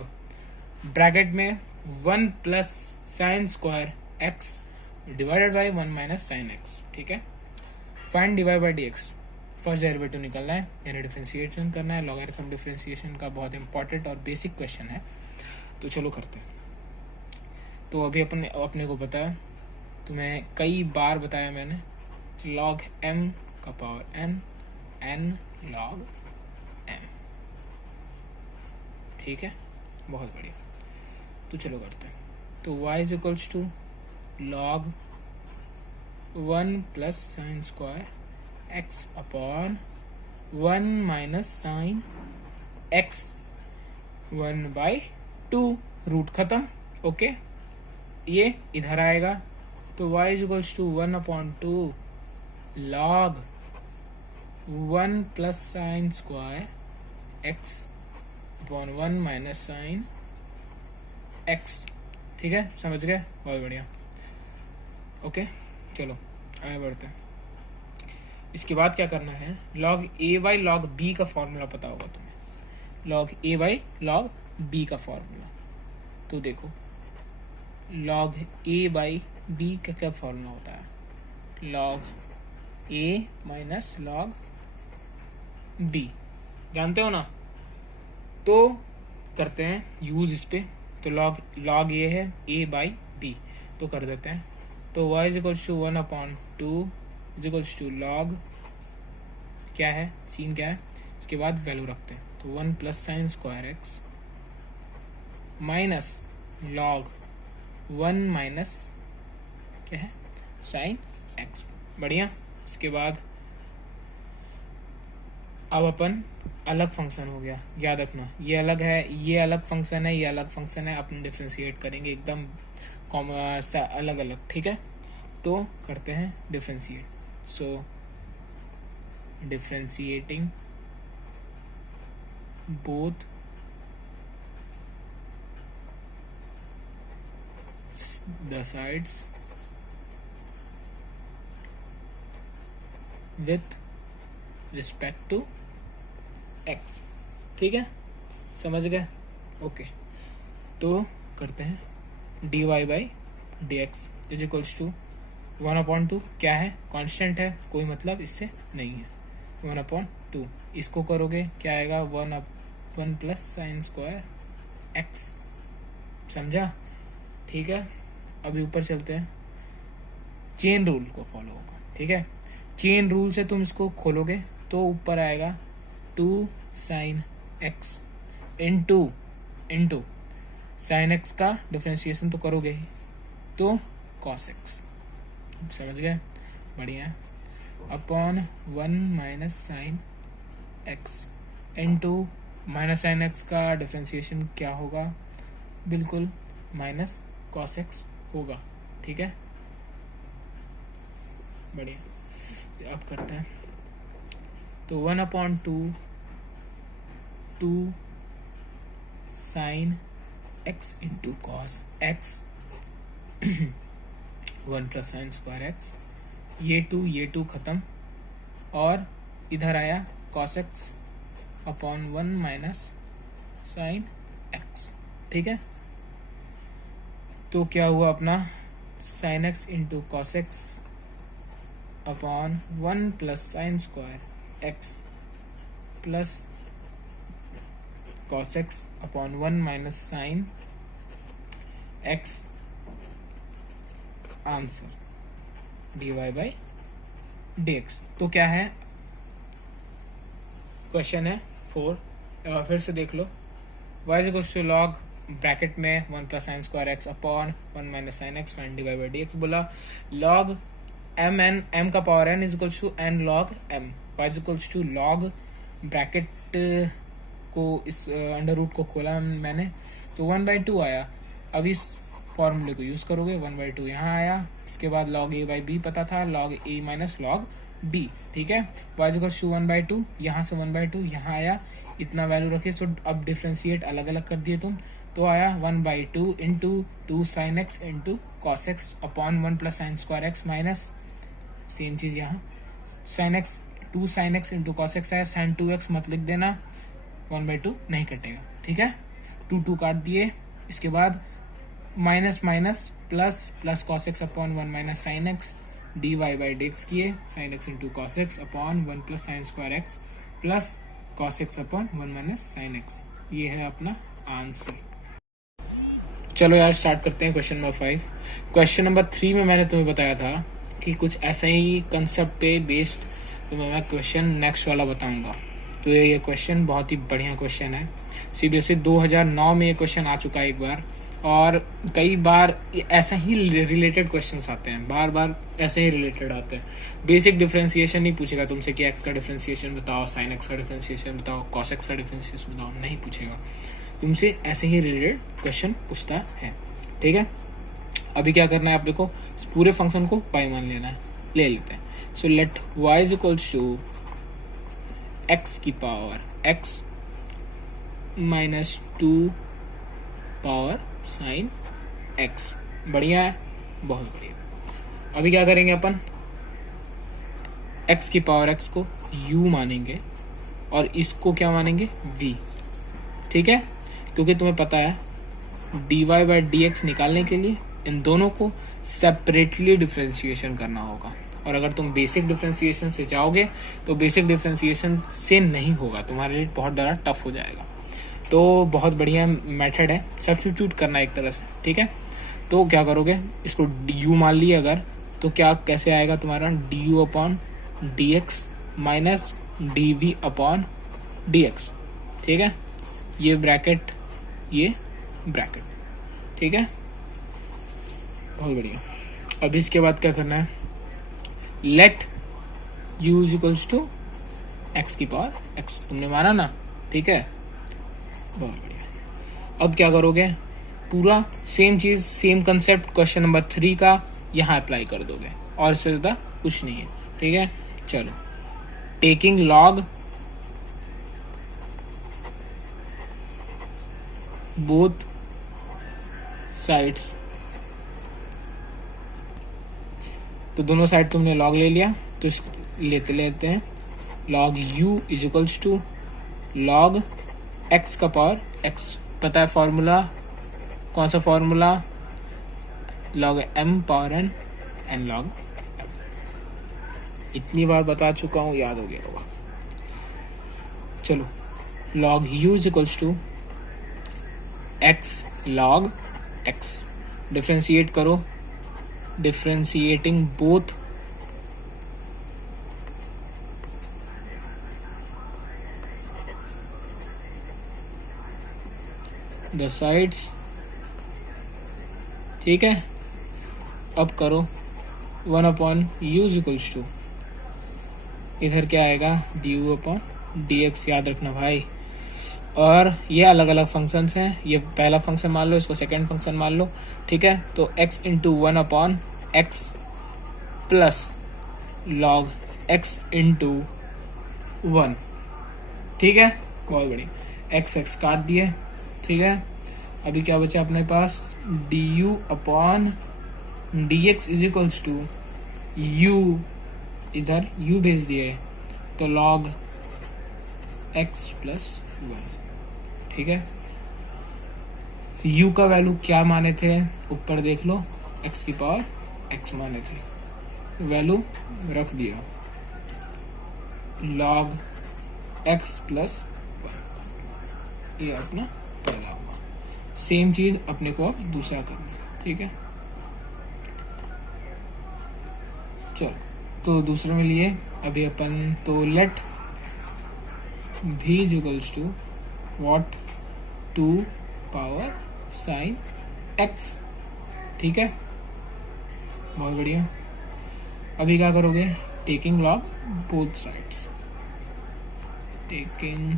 bracket में 1 plus sine square x divided by 1 minus sine x, ठीक है। Find dy by dx, first derivative निकलना है यानी डिफरेंशिएशन करना है। लॉगरिथम डिफरेंशिएशन का बहुत इंपॉर्टेंट और बेसिक क्वेश्चन है, तो चलो करते हैं। तो अभी अपने को पता है, तुम्हें कई बार बताया मैंने, log m का पावर n log m, ठीक है, बहुत बढ़िया। तो चलो करते हैं। तो y is equals to log 1 plus sine square x upon 1 minus sine x 1/2, root खत्म, ओके। ये इधर आएगा तो y is equals to 1/2 log 1 plus sine square x upon 1 minus sine x, ठीक है, समझ गए, बहुत बढ़िया, ओके। चलो आगे बढ़ते हैं। इसके बाद क्या करना है, log a by log b का फॉर्मूला पता होगा तुम्हें, log a by log b का फॉर्मूला। तो देखो log a बाई b का क्या फॉर्मूला होता है, log a minus log b, जानते हो ना। तो करते हैं यूज इस पे, तो log a है a बाई b, तो कर देते हैं। तो y is equals to 1/2 is equals to log, क्या है सीन क्या है, इसके बाद वैल्यू रखते हैं। तो 1 plus sine square x minus log 1 minus क्या है साइन x, बढ़िया। इसके बाद अब अपन अलग फंक्शन हो गया, याद रखना, ये अलग है, ये अलग फंक्शन है, ये अलग फंक्शन है, अपन डिफ्रेंशिएट करेंगे एकदम अलग अलग, ठीक है। तो करते हैं differentiate. So differentiating both the sides with respect to x. ठीक है, समझ गए? ओके, तो करते हैं dy by d x is equals to 1/2. क्या है? कांस्टेंट है, कोई मतलब इससे नहीं है. 1/2 इसको करोगे क्या आएगा? 1 प्लस साइन स्क्वायर एक्स. समझा? ठीक है, अभी ऊपर चलते हैं. चेन रूल को फॉलो होगा. ठीक है, चेन रूल से तुम इसको खोलोगे तो ऊपर आएगा 2 sine x into sine x का डिफरेंशिएशन तो करोगे ही, तो कॉस एक्स. समझ गए? बढ़िया. Upon 1 minus sine x into minus sine x का डिफरेंशिएशन क्या होगा? बिल्कुल माइनस कॉस एक्स होगा. ठीक है, बढ़िया. अब करते हैं. तो 1/2 2 sine x into cos x 1 plus sine square x. ये टू खत्म और इधर आया cos x upon 1 minus sine x. ठीक है, तो क्या हुआ अपना? Sine x into cos x upon 1 plus sine square x plus cos x upon 1 minus sine x. Answer d y by d x. तो क्या है? क्वेश्चन है 4. फिर से देख लो. y is equals to log bracket में 1 plus sine square x upon 1 minus sine x find d y by d x. बोला लॉग m का power n is equals to n log m. y is equals to log bracket को इस under root को खोला मैंने तो 1/2 आया. अब इस फॉर्मूले को यूज करोगे. 1/2 यहाँ आया. इसके बाद लॉग a बाई बी पता था, log a minus log b. ठीक है, y इज इक्वल्स टू 1/2. यहाँ से 1/2 यहाँ आया, इतना वैल्यू रखे. सो अब डिफ्रेंशिएट अलग अलग कर दिए तुम, तो आया 1/2 into 2 sine x into cos x upon 1 plus sine square x minus same चीज यहाँ sine x 2 sine x into cos x आया. साइन 2x मत लिख देना, 1/2 नहीं कटेगा. ठीक है, 2 काट दिए. इसके बाद minus minus plus cos x upon 1 minus sine x d y by d x किए. Sine x into cos x upon 1 plus sine square x plus cos x upon 1 minus sine x. ये है अपना answer. चलो यार start करते हैं question number 5. Question number 3 में मैंने तुम्हें बताया था कि कुछ ऐसा ही कंसेप्ट पे बेस्ड तुम्हें मैं क्वेश्चन नेक्स्ट वाला बताऊंगा. तो ये क्वेश्चन बहुत ही बढ़िया क्वेश्चन है. सीबीएसई 2009 में ये क्वेश्चन आ चुका है एक बार, और कई बार ऐसा ही रिलेटेड क्वेश्चंस आते हैं. बार बार ऐसे ही रिलेटेड आते हैं. बेसिक डिफरेंशिएशन नहीं पूछेगा तुमसे कि एक्स का डिफरेंशिएशन बताओ, साइन एक्स का डिफरेंशिएशन बताओ, कॉस एक्स का डिफरेंशिएशन बताओ. नहीं पूछेगा तुमसे, ऐसे ही रिलेटेड क्वेश्चन पूछता है. ठीक है, अभी क्या करना है आप देखो, पूरे फंक्शन को पाई मान लेना है. ले लेते हैं. So let y is equals to x की power x minus 2 power sine x. बढ़िया है, बहुत बढ़िया. अभी क्या करेंगे अपन, x की पावर x को u मानेंगे और इसको क्या मानेंगे? v. ठीक है, क्योंकि तुम्हें पता है dy बाई डी एक्स निकालने के लिए इन दोनों को सेपरेटली डिफरेंशिएशन करना होगा. और अगर तुम बेसिक डिफरेंशिएशन से जाओगे तो बेसिक डिफरेंशिएशन से नहीं होगा, तुम्हारे लिए बहुत ज़्यादा टफ हो जाएगा. तो बहुत बढ़िया मेथड है, सब्स्टिट्यूट करना एक तरह से. ठीक है, तो क्या करोगे, इसको du मान लिया अगर, तो क्या कैसे आएगा तुम्हारा du upon d x minus d v upon d x. ठीक है, ये ब्रैकेट ये ब्रैकेट. ठीक है, बहुत बढ़िया. अब इसके बाद क्या करना है, let u is equals to x की पावर एक्स. तुमने माना ना? ठीक है, बहुत बढ़िया. अब क्या करोगे, पूरा सेम चीज सेम कंसेप्ट क्वेश्चन नंबर 3 का यहाँ अप्लाई कर दोगे, और इससे ज्यादा कुछ नहीं है. ठीक है, चलो टेकिंग लॉग बोथ साइड्स, तो दोनों साइड तुमने लॉग ले लिया, तो लेते हैं log u is equals to log x का पावर x। पता है फॉर्मूला, कौन सा formula? Log m power n log m। इतनी बार बता चुका हूं, याद हो गया होगा। चलो, log u is equals to x log x। Differentiate करो, डिफ्रेंशिएटिंग बोथ द साइड्स। ठीक है, अब करो 1 upon u is equals to, इधर क्या आएगा du अपॉन dx, याद रखना भाई। और ये अलग अलग फंक्शंस हैं, ये पहला फंक्शन मान लो, इसको सेकंड फंक्शन मान लो। ठीक है, तो x into 1 upon x plus log x into 1। ठीक है, बहुत बढ़िया, x काट दिए। ठीक है, अभी क्या बचा अपने पास? du upon dx is equals to u, इधर u भेज दिए, तो log x प्लस 1। ठीक है, u का वैल्यू क्या माने थे? ऊपर देख लो, x की पावर x माने थे, वैल्यू रख दिया, log x प्लस 1। ये अपना पहला हुआ। सेम चीज अपने को अब दूसरा करना। ठीक है, चलो, तो दूसरे में लिए अभी अपन, तो let v is equals to what? 2 power sine x। ठीक है, बहुत बढ़िया। अभी क्या करोगे? Taking log both sides, taking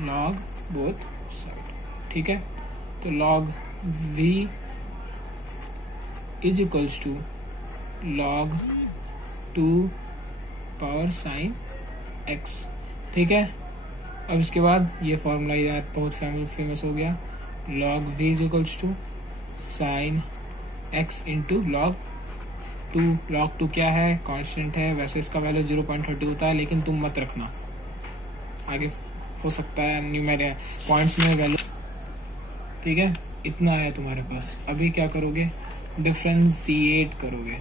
log both side. ठीक है, तो log v is equals to log 2 power sine x। ठीक है, अब इसके बाद ये फॉर्मूला यार बहुत फेमस हो गया, log v is equals to sine x into log 2। Log 2 क्या है? कांस्टेंट है, वैसे इसका वैल्यू 0.30 होता है, लेकिन तुम मत रखना, आगे हो सकता है न्यूमेरिक पॉइंट्स में वैल्यू। ठीक है, इतना आया तुम्हारे पास। अभी क्या करोगे? डिफ्रेंशिएट करोगे,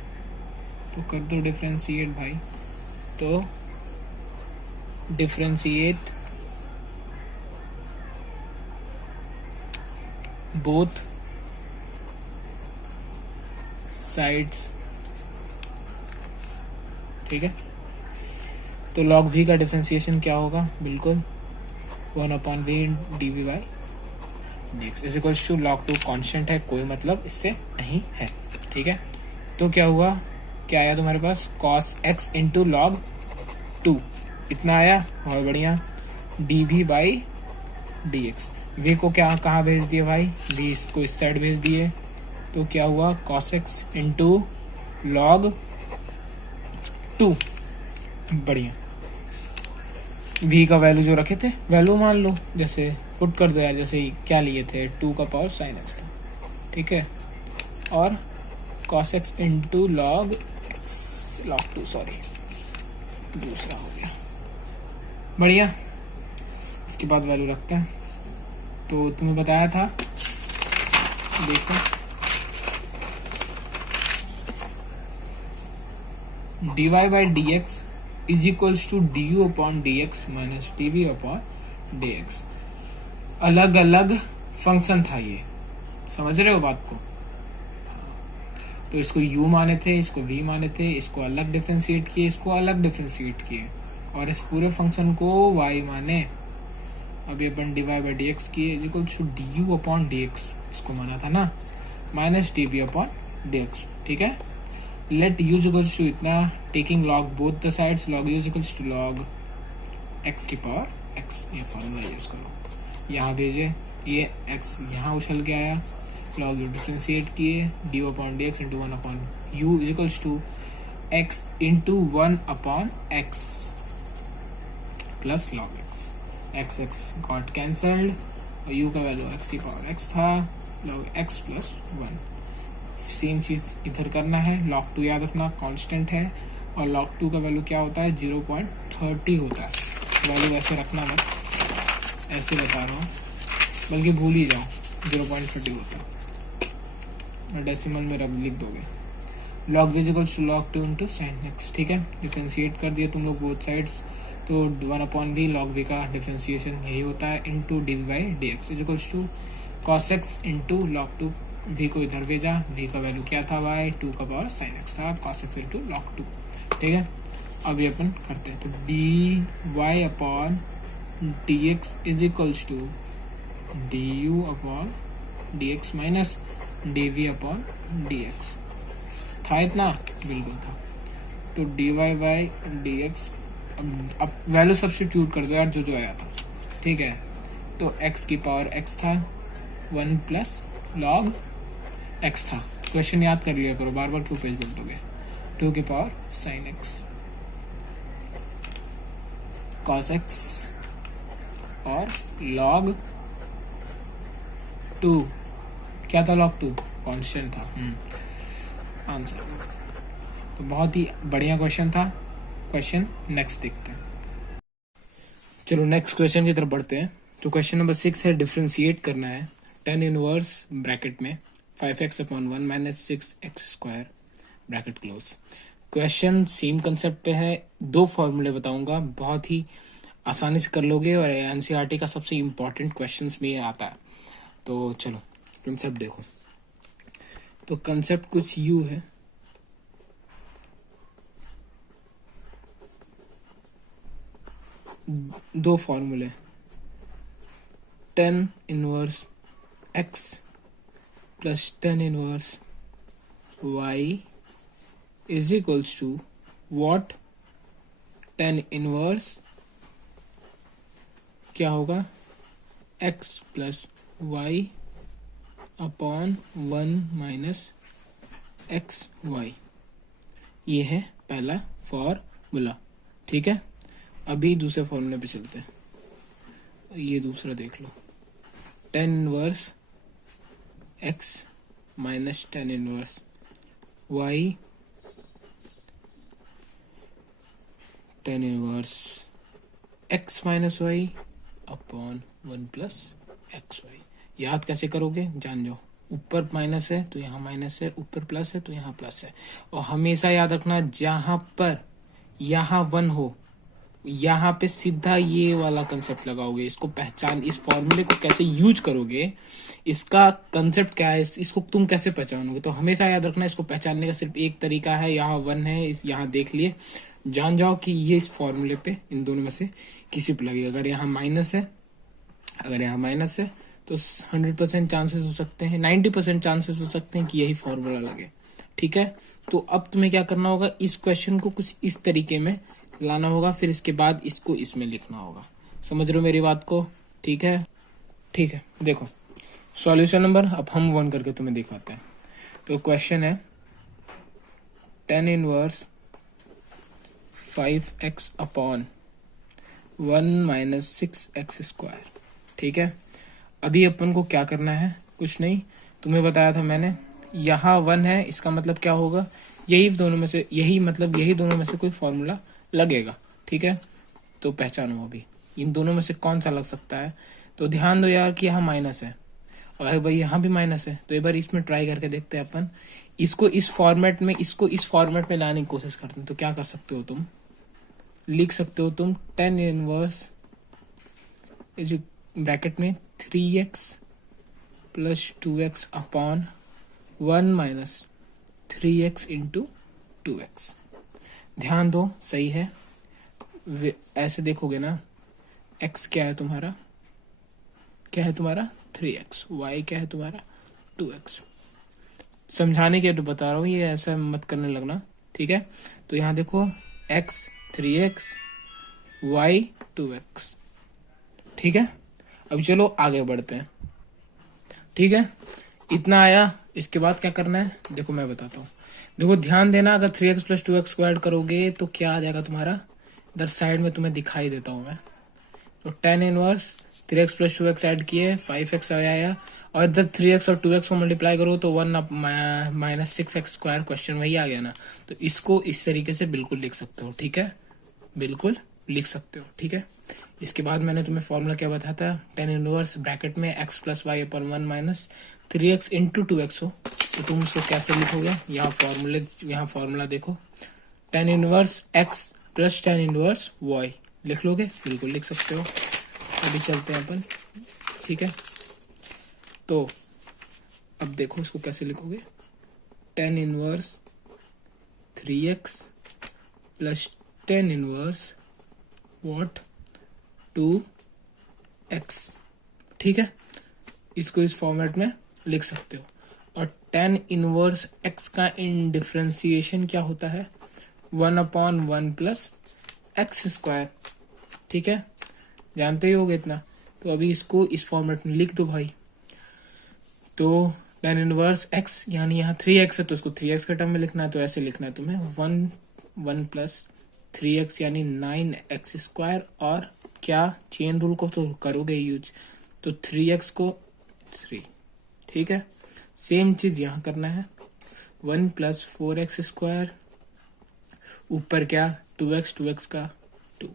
तो कर दो डिफ्रेंशिएट भाई। तो डिफ्रेंशिएट बोथ साइड्स। ठीक है, तो log v का डिफरेंशिएशन क्या होगा? बिल्कुल 1 upon v d v by dx is equals to log 2 constant है, कोई मतलब इससे नहीं है। ठीक है, तो क्या हुआ? क्या आया तुम्हारे पास? cos x इंटू लॉग 2, इतना आया, बहुत बढ़िया। D v by d x, v को क्या कहाँ भेज दिए भाई? वी इसको इस साइड भेज दिए, तो क्या हुआ? cos x into log 2। बढ़िया, v का वैल्यू जो रखे थे वैल्यू मान लो, जैसे पुट कर दो यार, जैसे क्या लिए थे 2 का पावर साइन x था। ठीक है, और cos x into log 2, sorry दूसरा हो गया। बढ़िया, इसके बाद वैल्यू रखते हैं, तो तुम्हें बताया था, देखो dy by d x is equals to d u upon d x minus d v upon d x. अलग अलग फंक्शन था ये, समझ रहे हो बात को? तो इसको u माने थे, इसको v माने थे, इसको अलग डिफरेंशिएट किए, इसको अलग डिफरेंशिएट किए, और इस पूरे फंक्शन को y माने। अभी अपन dy बाई डी एक्स किए is equals to d u upon d x, इसको माना था ना, minus d v upon d x. ठीक है, लेट u इक्वल्स टू इतना, taking log both the sides, log u equals to log x की power x। ये formula use करो, यहाँ भेजे, ये x यहाँ उछल के आया, लॉग डिफरेंशिएट किए, d upon d x into 1 upon u is equals to x into 1 upon x. Plus log x. X x got cancelled और यू का वैल्यू एक्स की पावर एक्स था, लॉग एक्स प्लस 1। सेम चीज इधर करना है। log 2 याद रखना कांस्टेंट है और log 2 का वैल्यू क्या होता है 0.30 होता है। वैल्यू ऐसे रखना मत, ऐसे बता रहा हूँ, बल्कि भूल ही जाओ 0.30 होता है, डेसिमल में रख लिख दोगे। log is equals to log 2 into sine x. ठीक है, डिफ्रेंशिएट कर दिया तुम लोग बोथ साइड्स, तो 1/v log v का डिफ्रेंशिएशन यही होता है into d by d x is equals to cos x into log 2। v को इधर भेजा, v का वैल्यू क्या था y 2 का पावर साइन एक्स था, cos x इंटू log 2। ठीक है, अब ये अपन करते हैं, तो dy upon dx is equals to du upon dx minus dv upon dx। था इतना? बिल्कुल था। तो dy बाई dx, अब वैल्यू सब्स्टिट्यूट कर दो यार जो जो आया था। ठीक है, तो x की पावर x था 1 प्लस log x था। क्वेश्चन याद कर लिया करो, बार बार क्यों पेज बोलोगे। 2 की power sine x cos x और log 2 क्या था, log 2 कांस्टेंट था। आंसर। तो बहुत ही बढ़िया क्वेश्चन था। क्वेश्चन नेक्स्ट देखते हैं। चलो नेक्स्ट क्वेश्चन की तरफ बढ़ते हैं। तो क्वेश्चन नंबर 6 है, डिफरेंशिएट करना है tan इनवर्स ब्रैकेट में 5x upon 1 minus 6x square bracket close. Question same concept पे है, 2 फॉर्मूले बताऊंगा, बहुत ही आसानी से कर लोगे और एनसीईआरटी का सबसे इम्पोर्टेंट क्वेश्चंस में आता है। तो चलो कंसेप्ट देखो। तो कंसेप्ट कुछ यू है, दो फॉर्मूले, tan inverse x plus tan inverse y is equals to what, tan inverse क्या होगा x plus y upon 1 minus x y. ये है पहला फॉर्मूला। ठीक है, अभी दूसरे फॉर्मूले पे चलते हैं। ये दूसरा देख लो, tan inverse x minus tan inverse y, tan inverse x minus y upon 1 plus x y. याद कैसे करोगे जान जाओ, ऊपर माइनस है तो यहाँ माइनस है, ऊपर प्लस है तो यहाँ प्लस है। और हमेशा याद रखना जहां पर यहाँ 1 हो, यहाँ पे सीधा ये वाला कंसेप्ट लगाओगे। इसको पहचान, इस फॉर्मूले को कैसे यूज करोगे, इसका कंसेप्ट क्या है, इसको तुम कैसे पहचानोगे। तो हमेशा याद रखना, इसको पहचानने का सिर्फ एक तरीका है, यहाँ 1 है, इस यहाँ देख लिए, जान जाओ कि ये इस फॉर्मूले पे इन दोनों में से किसी पे लगेगा। अगर यहाँ माइनस है, अगर यहाँ माइनस है तो 100% चांसेस हो सकते हैं, 90% चांसेस हो सकते हैं कि यही फॉर्मूला लगे। ठीक है, तो अब तुम्हें क्या करना होगा, इस क्वेश्चन को कुछ इस तरीके में लाना होगा, फिर इसके बाद इसको इसमें लिखना होगा। समझ रहे हो मेरी बात को? ठीक है, ठीक है। देखो सॉल्यूशन नंबर अब हम 1 करके तुम्हें दिखाते हैं। तो क्वेश्चन है tan inverse 5x upon 1 minus 6x square. ठीक है, अभी अपन को क्या करना है, कुछ नहीं, तुम्हें बताया था मैंने, यहाँ 1 है, इसका मतलब क्या होगा, यही दोनों में से, यही मतलब यही दोनों में से कोई फॉर्मूला लगेगा। ठीक है, तो पहचानो अभी इन दोनों में से कौन सा लग सकता है। तो ध्यान दो यार कि यहाँ माइनस है और भाई यहाँ भी माइनस है, तो एक बार इसमें ट्राई करके देखते हैं अपन, इसको इस फॉर्मेट में, इसको इस फॉर्मेट में लाने की कोशिश करते हैं। तो क्या कर सकते हो तुम, लिख सकते हो तुम tan इनवर्स इज ब्रैकेट में 3x plus 2x upon 1 minus 3x into 2x। ध्यान दो, सही है, ऐसे देखोगे ना, x क्या है तुम्हारा, क्या है तुम्हारा 3x, y क्या है तुम्हारा 2x। समझाने के लिए बता रहा हूँ, ये ऐसा मत करने लगना। ठीक है, तो यहाँ देखो x 3x y 2x। ठीक है, अब चलो आगे बढ़ते हैं। ठीक है, इतना आया, इसके बाद क्या करना है देखो मैं बताता हूँ। देखो ध्यान देना, अगर 3x प्लस 2x स्क्वायर करोगे तो क्या आ जाएगा तुम्हारा, इधर साइड में तुम्हें दिखाई देता हूँ मैं, तो tan inverse 3x plus 2x add किए 5x आया, और इधर 3x और 2x को मल्टीप्लाई करो तो 1 माइनस 6x स्क्वायर, क्वेश्चन वही आ गया ना। तो इसको इस तरीके से बिल्कुल लिख सकते हो, ठीक है, बिल्कुल लिख सकते हो, ठीक है। इसके बाद मैंने तुम्हें फॉर्मूला क्या बताया था, tan इनवर्स ब्रैकेट में x प्लस वाई अपन 1 माइनस 3x इंटू 2x हो, तो तुम उसको कैसे लिखोगे, यहाँ फॉर्मूला देखो, tan inverse x plus tan inverse y लिख लोगे, बिल्कुल लिख सकते हो। अभी चलते हैं अपन, ठीक है। तो अब देखो इसको कैसे लिखोगे, tan inverse 3x plus tan inverse what 2x, ठीक है, इसको इस फॉर्मेट में लिख सकते हो। और tan इनवर्स x का इन डिफरेंशिएशन क्या होता है, 1/1 प्लस एक्स स्क्वायर, ठीक है, जानते ही होगे इतना। तो अभी इसको इस फॉर्मेट में लिख दो भाई। तो tan इनवर्स x यानी यहाँ 3x है तो इसको 3x के टर्म में लिखना है, तो ऐसे लिखना है तुम्हें 1 प्लस 3x यानी 9x स्क्वायर, और क्या चेन रूल को तो करोगे यूज, तो 3x को 3, ठीक है। सेम चीज यहाँ करना है, 1 प्लस 4x स्क्वायर, ऊपर क्या 2x का 2,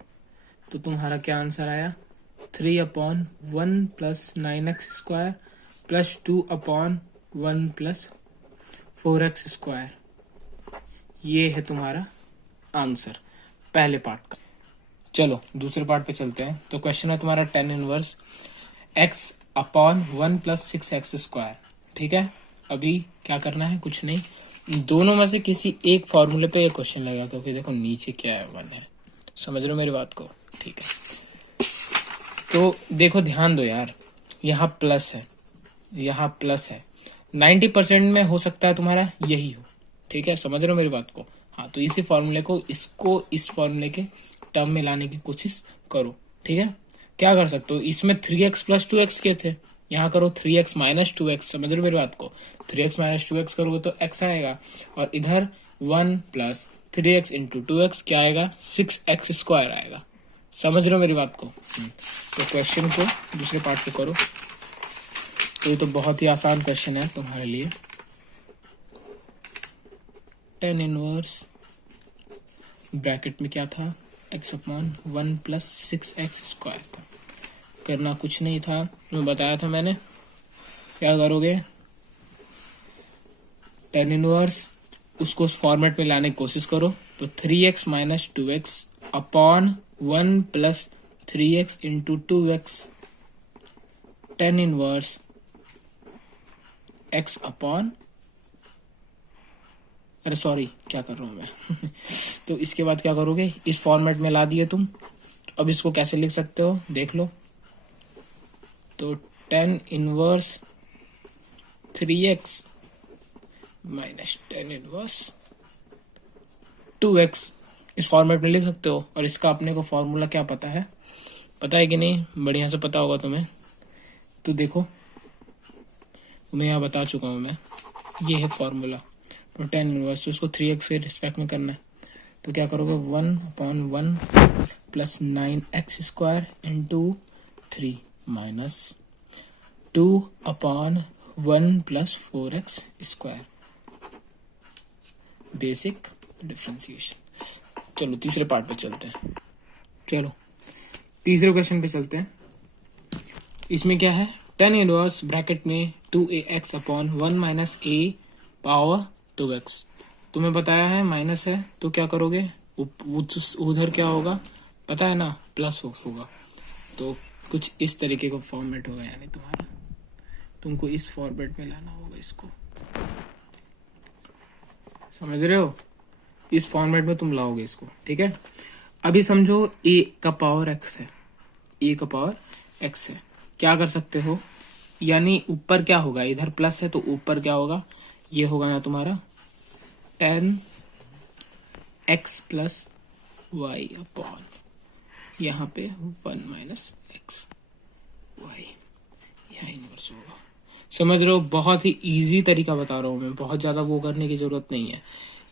तो तुम्हारा क्या आंसर आया 3/1 plus 9x square plus 2/1 plus 4x square, ये है तुम्हारा आंसर पहले पार्ट का। चलो दूसरे पार्ट पे चलते हैं। तो क्वेश्चन है तुम्हारा tan inverse x/1 plus 6x square, ठीक है। अभी क्या करना है, कुछ नहीं, दोनों में से किसी एक फॉर्मूले पे ये क्वेश्चन लगेगा, क्योंकि देखो नीचे क्या है 1 है, समझ रहे हो मेरी बात को, ठीक है। तो देखो ध्यान दो यार, यहाँ प्लस है, यहाँ प्लस है, 90% में हो सकता है तुम्हारा यही हो, ठीक है, समझ रहे हो मेरी बात को। हाँ, तो इसी फॉर्मूले को इसको इस फॉर्मूले के टर्म में लाने की कोशिश करो, ठीक है। क्या कर सकते हो, इसमें 3x प्लस 2x के थे, यहाँ करो 3x माइनस 2x, समझ रहे हो मेरी बात को, 3x माइनस 2x करोगे तो x आएगा, और इधर 1 प्लस 3x इंटू 2x क्या आएगा 6x स्क्वायर आएगा, समझ रहे हो मेरी बात को। तो क्वेश्चन को दूसरे पार्ट पे करो। तो ये तो बहुत ही आसान क्वेश्चन है तुम्हारे लिए। tan इनवर्स ब्रैकेट में क्या था, x/1 प्लस 6x स्क्वायर था, करना कुछ नहीं था, मैं बताया था मैंने। क्या करोगे, tan इनवर्स उसको उस फॉर्मेट में लाने की कोशिश करो, तो 3x minus 2x upon 1 plus 3x into 2x tan inverse x upon, अरे सॉरी क्या कर रहा हूं मैं तो इसके बाद क्या करोगे, इस फॉर्मेट में ला दिए तुम। अब इसको कैसे लिख सकते हो देख लो, तो tan inverse 3x minus tan inverse 2x इस फॉर्मेट में लिख सकते हो। और इसका अपने को फॉर्मूला क्या पता है कि नहीं, बढ़िया से पता होगा तुम्हें। तो देखो मैं यहाँ बता चुका हूँ मैं, ये है फॉर्मूला। तो tan इनवर्स, तो इसको 3x के रिस्पेक्ट में करना है, तो क्या करोगे 1/1 plus 9x square into 3 minus 2/1 plus 4x square, basic differentiation. चलो तीसरे पार्ट पे चलते हैं, चलो तीसरे क्वेश्चन पे चलते हैं। इसमें क्या है, tan इनवर्स ब्रैकेट में 2ax upon 1 minus a power 2x, तुम्हें बताया है माइनस है, तो क्या करोगे उधर क्या होगा पता है ना, प्लस होगा। तो कुछ इस तरीके का फॉर्मेट होगा, यानी तुम्हारा तुमको इस फॉर्मेट में लाना होगा इसको, समझ रहे हो, इस फॉर्मेट में तुम लाओगे इसको, ठीक है। अभी समझो a का पावर x है, a का पावर x है, क्या कर सकते हो, यानी ऊपर क्या होगा, इधर प्लस है तो ऊपर क्या होगा, ये होगा ना तुम्हारा tan x plus y upon यहाँ पे 1 माइनस एक्स वाई, यहाँ इनवर्स होगा। समझ रहे हो, बहुत ही इजी तरीका बता रहा हूँ मैं, बहुत ज्यादा वो करने की जरूरत नहीं है।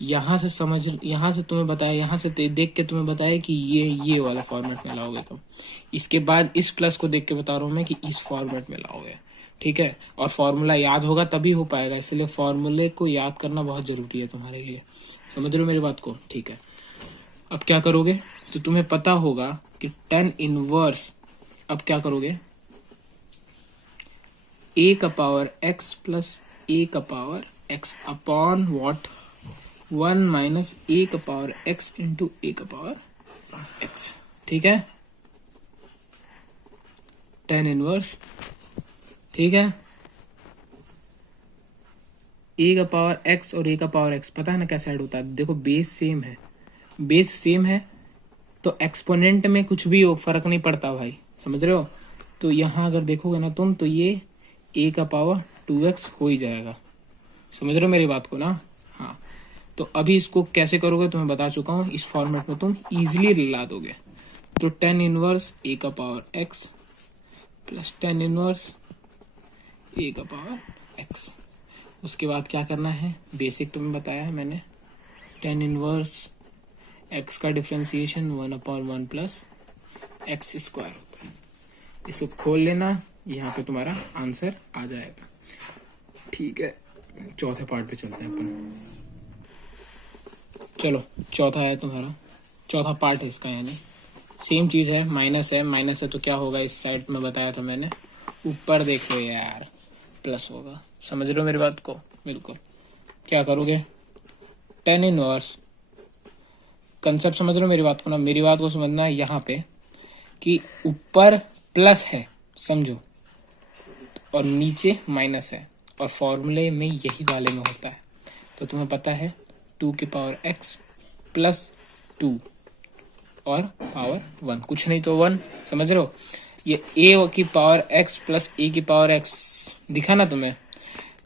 यहाँ से समझ, यहाँ से तुम्हें बताया, यहाँ से देख के तुम्हें बताया कि ये वाला फॉर्मेट में लाओगे तुम। इसके बाद इस प्लस को देख के बता रहा हूँ मैं कि इस फॉर्मेट में लाओगे, ठीक है। और फॉर्मूला याद होगा तभी हो पाएगा, इसलिए फॉर्मूले को याद करना बहुत जरूरी है तुम्हारे लिए। समझ रहे हो मेरी बात को? ठीक है। अब क्या करोगे, तो तुम्हें पता होगा कि tan इनवर्स, अब क्या करोगे, a का पावर x प्लस a का power x upon what, 1 minus a का पावर x इंटू a का पावर x, ठीक है। tan इनवर्स, ठीक है। a का पावर x और a का पावर x पता है ना कैसे ऐड होता है? देखो बेस सेम है, बेस सेम है तो एक्सपोनेंट में कुछ भी हो फर्क नहीं पड़ता भाई, समझ रहे हो? तो यहाँ अगर देखोगे ना तुम, तो ये a का पावर 2x हो ही जाएगा। समझ रहे हो मेरी बात को ना? हाँ। तो अभी इसको कैसे करोगे तो मैं बता चुका हूँ, इस फॉर्मेट में तुम इजीली ला दोगे। तो tan इनवर्स a का power x plus tan inverse a का पावर x। उसके बाद क्या करना है, बेसिक तुम्हें बताया है मैंने, tan इनवर्स x का डिफ्रेंसिएशन 1/1 प्लस एक्स स्क्वायर होता है। इसको खोल लेना, यहाँ पे तुम्हारा आंसर आ जाएगा, ठीक है। चौथे पार्ट पे चलते हैं अपन। चलो चौथा है तुम्हारा, चौथा पार्ट है इसका, यानी सेम चीज है, माइनस है, माइनस है तो क्या होगा, इस साइड में बताया था मैंने, ऊपर देखो यार प्लस होगा। समझ रहे हो मेरी बात को? बिल्कुल। क्या करोगे, tan इनवर्स, कंसेप्ट समझ रहे हो मेरी बात को ना? मेरी बात को समझना है यहाँ पे कि ऊपर प्लस है, समझो, और नीचे माइनस है, और फॉर्मूले में यही वाले में होता है। तो तुम्हें पता है 2 की पावर x प्लस 2 और पावर 1, कुछ नहीं तो 1, समझ रहे हो? ये a की पावर x प्लस a की पावर x दिखा ना तुम्हें?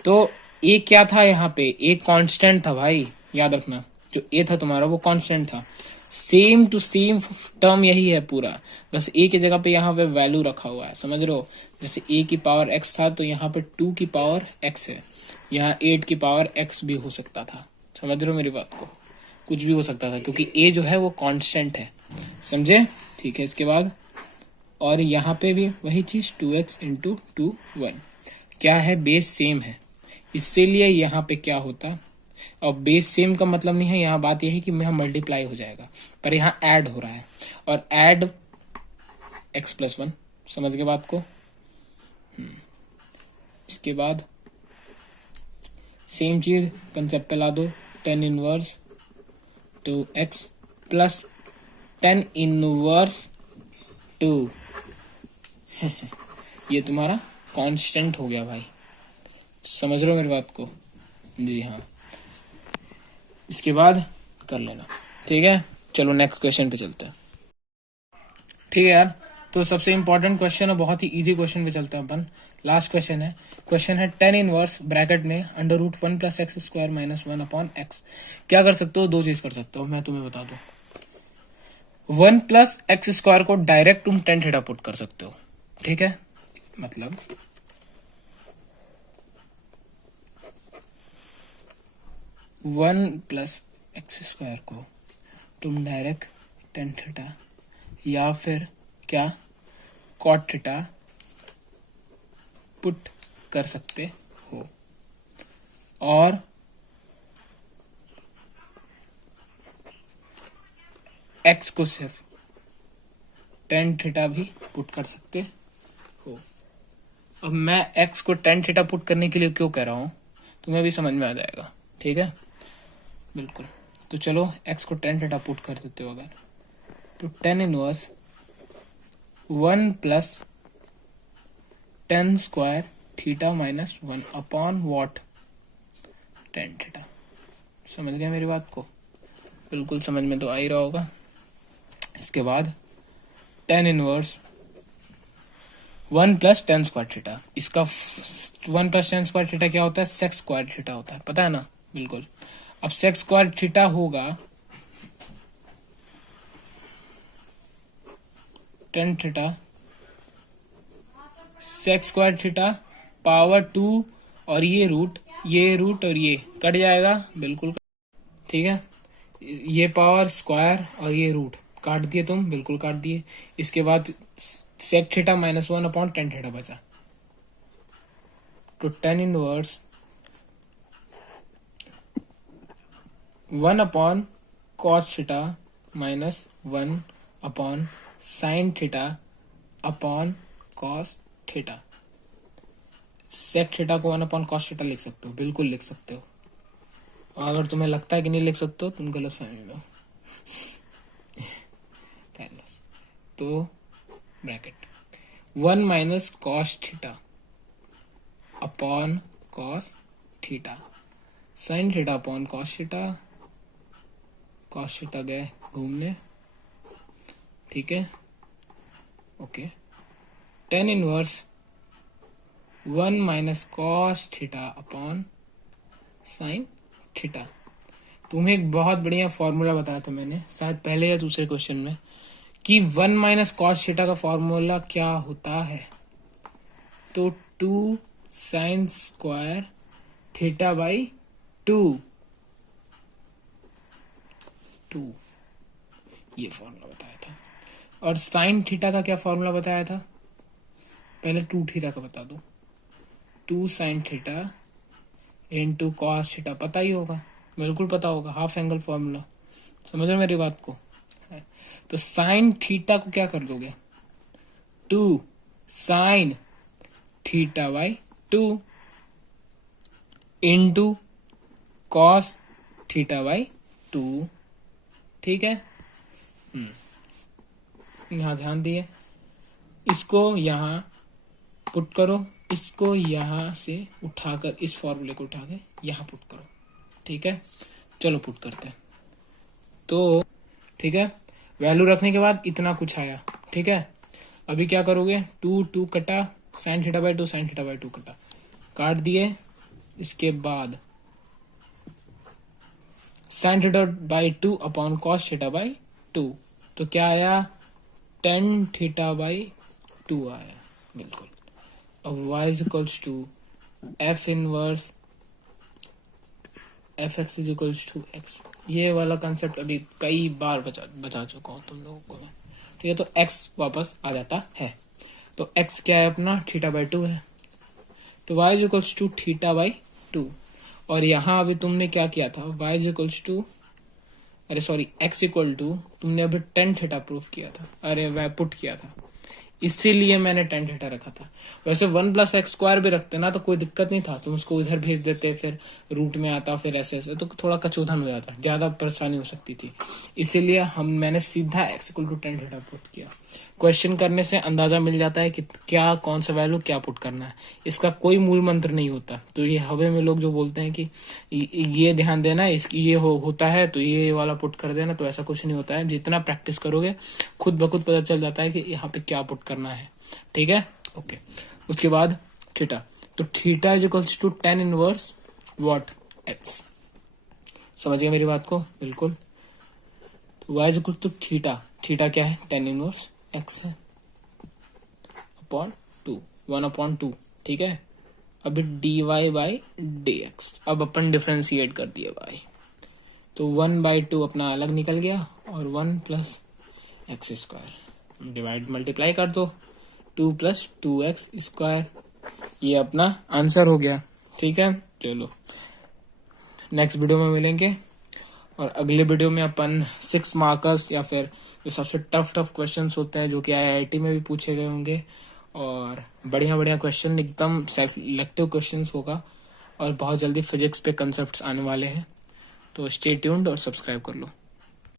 तो a क्या था यहाँ पे, a कांस्टेंट था भाई, याद रखना। जो a था तुम्हारा वो कांस्टेंट था, सेम टू सेम टर्म यही है पूरा, बस a की जगह पे यहाँ पे वैल्यू रखा हुआ है, समझ रहे हो? जैसे a की पावर x था तो यहाँ पे 2 की पावर x है, यहाँ 8 की पावर x भी हो सकता था। समझ रहे हो मेरी बात को? कुछ भी हो सकता था क्योंकि a जो है वो कांस्टेंट है, समझे? ठीक है। इसके बाद और यहाँ पे भी वही चीज, 2x इंटू 2 1, क्या है, बेस सेम है, इसीलिए यहाँ पे क्या होता, और बेस सेम का मतलब नहीं है, यहाँ बात यह है कि यहाँ मल्टीप्लाई हो जाएगा, पर यहाँ ऐड हो रहा है, और ऐड x प्लस 1, समझ गए बात को? इसके बाद सेम चीज कंसेप्ट पे ला दो, tan inverse 2x plus tan inverse 2 ये तुम्हारा कांस्टेंट हो गया भाई, समझ रहे हो मेरी बात को? जी हाँ। इसके बाद कर लेना, ठीक है। चलो नेक्स्ट क्वेश्चन पे चलते हैं, ठीक है यार। तो सबसे इंपॉर्टेंट क्वेश्चन है, बहुत ही इजी क्वेश्चन पे चलते हैं अपन। लास्ट क्वेश्चन है, क्वेश्चन है tan इनवर्स ब्रैकेट में under root 1 plus x square minus 1 upon x. क्या कर सकते हो, दो चीज कर सकते हो, मैं तुम्हें बता दूं। 1 प्लस एक्स स्क्वायर को डायरेक्ट तुम tan थीटा पुट कर सकते हो, ठीक है। मतलब 1 प्लस एक्स स्क्वायर को तुम डायरेक्ट tan थीटा या फिर क्या cot थीटा पुट कर सकते हो, और x को सिर्फ tan थीटा भी पुट कर सकते हो। अब मैं x को tan थीटा पुट करने के लिए क्यों कह रहा हूं, तुम्हें भी समझ में आ जाएगा, ठीक है। बिल्कुल। तो चलो x को tan थीटा पुट कर देते हो अगर, तो tan inverse 1 plus tan square theta minus 1 upon what, tan theta. समझ गया मेरी बात को? बिल्कुल समझ में तो आ ही रहा होगा। इसके बाद tan inverse 1 plus tan square theta, इसका 1 प्लस tan स्क्वायर थीटा क्या होता है, sec स्क्वायर थीटा होता है, पता है ना? बिल्कुल। अब sec स्क्वायर थीटा होगा tan theta sec square theta power 2, और ये रूट और ये कट जाएगा, बिल्कुल, ठीक है, ये पावर स्क्वायर और ये रूट काट दिए तुम, बिल्कुल काट दिए। इसके बाद sec theta minus 1 upon tan theta बचा। तो tan inverse 1 upon cos theta minus 1 upon sine theta upon cos theta. Sec theta को 1 अपॉन कॉस थीटा लिख सकते हो, बिल्कुल लिख सकते हो। और अगर तुम्हें लगता है कि नहीं लिख सकते हो, तुम गलत फहमी लो। तो bracket 1 minus cos theta upon cos theta, sign theta upon cos theta, cos theta गए घूमने, ठीक है, okay. Ten inverse 1 minus cos theta upon sine theta. तुम्हें एक बहुत बढ़िया फॉर्मूला बताया था मैंने, शायद पहले या दूसरे क्वेश्चन में, कि 1 माइनस कॉस थीटा का फॉर्मूला क्या होता है। तो 2 साइन स्क्वायर थीटा बाई 2, ये फॉर्मूला बताया था। और साइन थीटा का क्या फॉर्मूला बताया था, पहले 2 थीटा का बता दो। 2 sine theta into cos theta, पता ही होगा, बिल्कुल पता होगा, हाफ एंगल फॉर्मूला। समझ रहे मेरी बात को? तो साइन थीटा को क्या कर दोगे, 2 sign theta by 2 into cos theta by 2, ठीक है। यहां ध्यान दिए, इसको यहां पुट करो, इसको यहां से उठाकर, इस फॉर्मूले को उठाकर यहां पुट करो, ठीक है। चलो पुट करते हैं। तो ठीक है, वैल्यू रखने के बाद इतना कुछ आया, ठीक है। अभी क्या करोगे, 2 कटा, sign theta by 2, sign theta by 2 कटा, काट दिए। इसके बाद sign theta by 2 upon cos theta by 2, तो क्या आया, टेन थीटा बाई 2 आया, बिल्कुल। अब y is equals to f inverse f x is equals to x. ये वाला कंसेप्ट अभी कई बार बचा चुका हूं तुम लोगों को मैं, ठीक है। तो x वापस आ जाता है, तो x क्या है अपना, थीटा बाई 2 है। तो y is equals to theta by 2, और यहां अभी तुमने क्या किया था, y इज इक्वल्स टू, अरे सॉरी, x इक्वल टू, तुमने अभी टेन थीटा प्रूफ किया था, अरे वह पुट किया था, इसीलिए मैंने टेन थीटा रखा था। वैसे 1 प्लस एक्स स्क्वायर भी रखते ना तो कोई दिक्कत नहीं था, तुम उसको उधर भेज देते, फिर रूट में आता, फिर ऐसे ऐसे, तो थोड़ा कचौधन हो जाता, ज्यादा परेशानी हो सकती थी। इसीलिए मैंने सीधा x equal to tan theta put किया। क्वेश्चन करने से अंदाजा मिल जाता है कि क्या, कौन सा वैल्यू क्या पुट करना है। इसका कोई मूल मंत्र नहीं होता। तो ये हवे में लोग जो बोलते हैं कि ये ध्यान देना, ये होता है तो ये वाला पुट कर देना, तो ऐसा कुछ नहीं होता है। जितना प्रैक्टिस करोगे खुद ब खुद पता चल जाता है कि यहाँ पे क्या पुट करना है, ठीक है, ओके। उसके बाद थीटा, तो theta is equals to tan inverse what, x. समझिए मेरी बात को, बिल्कुल। तो y is equal to theta, theta क्या है, टेन इनवर्स एक्स है, अपॉन 2, 1 अपॉन 2, ठीक है। अभी dy बाई dx, अब अपन डिफ्रेंशिएट कर दिए y, तो 1/2 अपना अलग निकल गया, और 1 plus x square, divide multiply कर दो, 2 प्लस 2x स्क्वायर, ये अपना आंसर हो गया, ठीक है। चलो नेक्स्ट वीडियो में मिलेंगे, और अगले वीडियो में अपन 6 मार्कर्स या फिर जो सबसे टफ क्वेश्चंस होते हैं जो कि IIT में भी पूछे गए होंगे, और बढ़िया क्वेश्चन, एकदम सेल्फ इलेक्टिव क्वेश्चंस होगा, और बहुत जल्दी फिजिक्स पे कंसेप्ट्स आने वाले हैं। तो स्टे ट्यून्ड और सब्सक्राइब कर लो।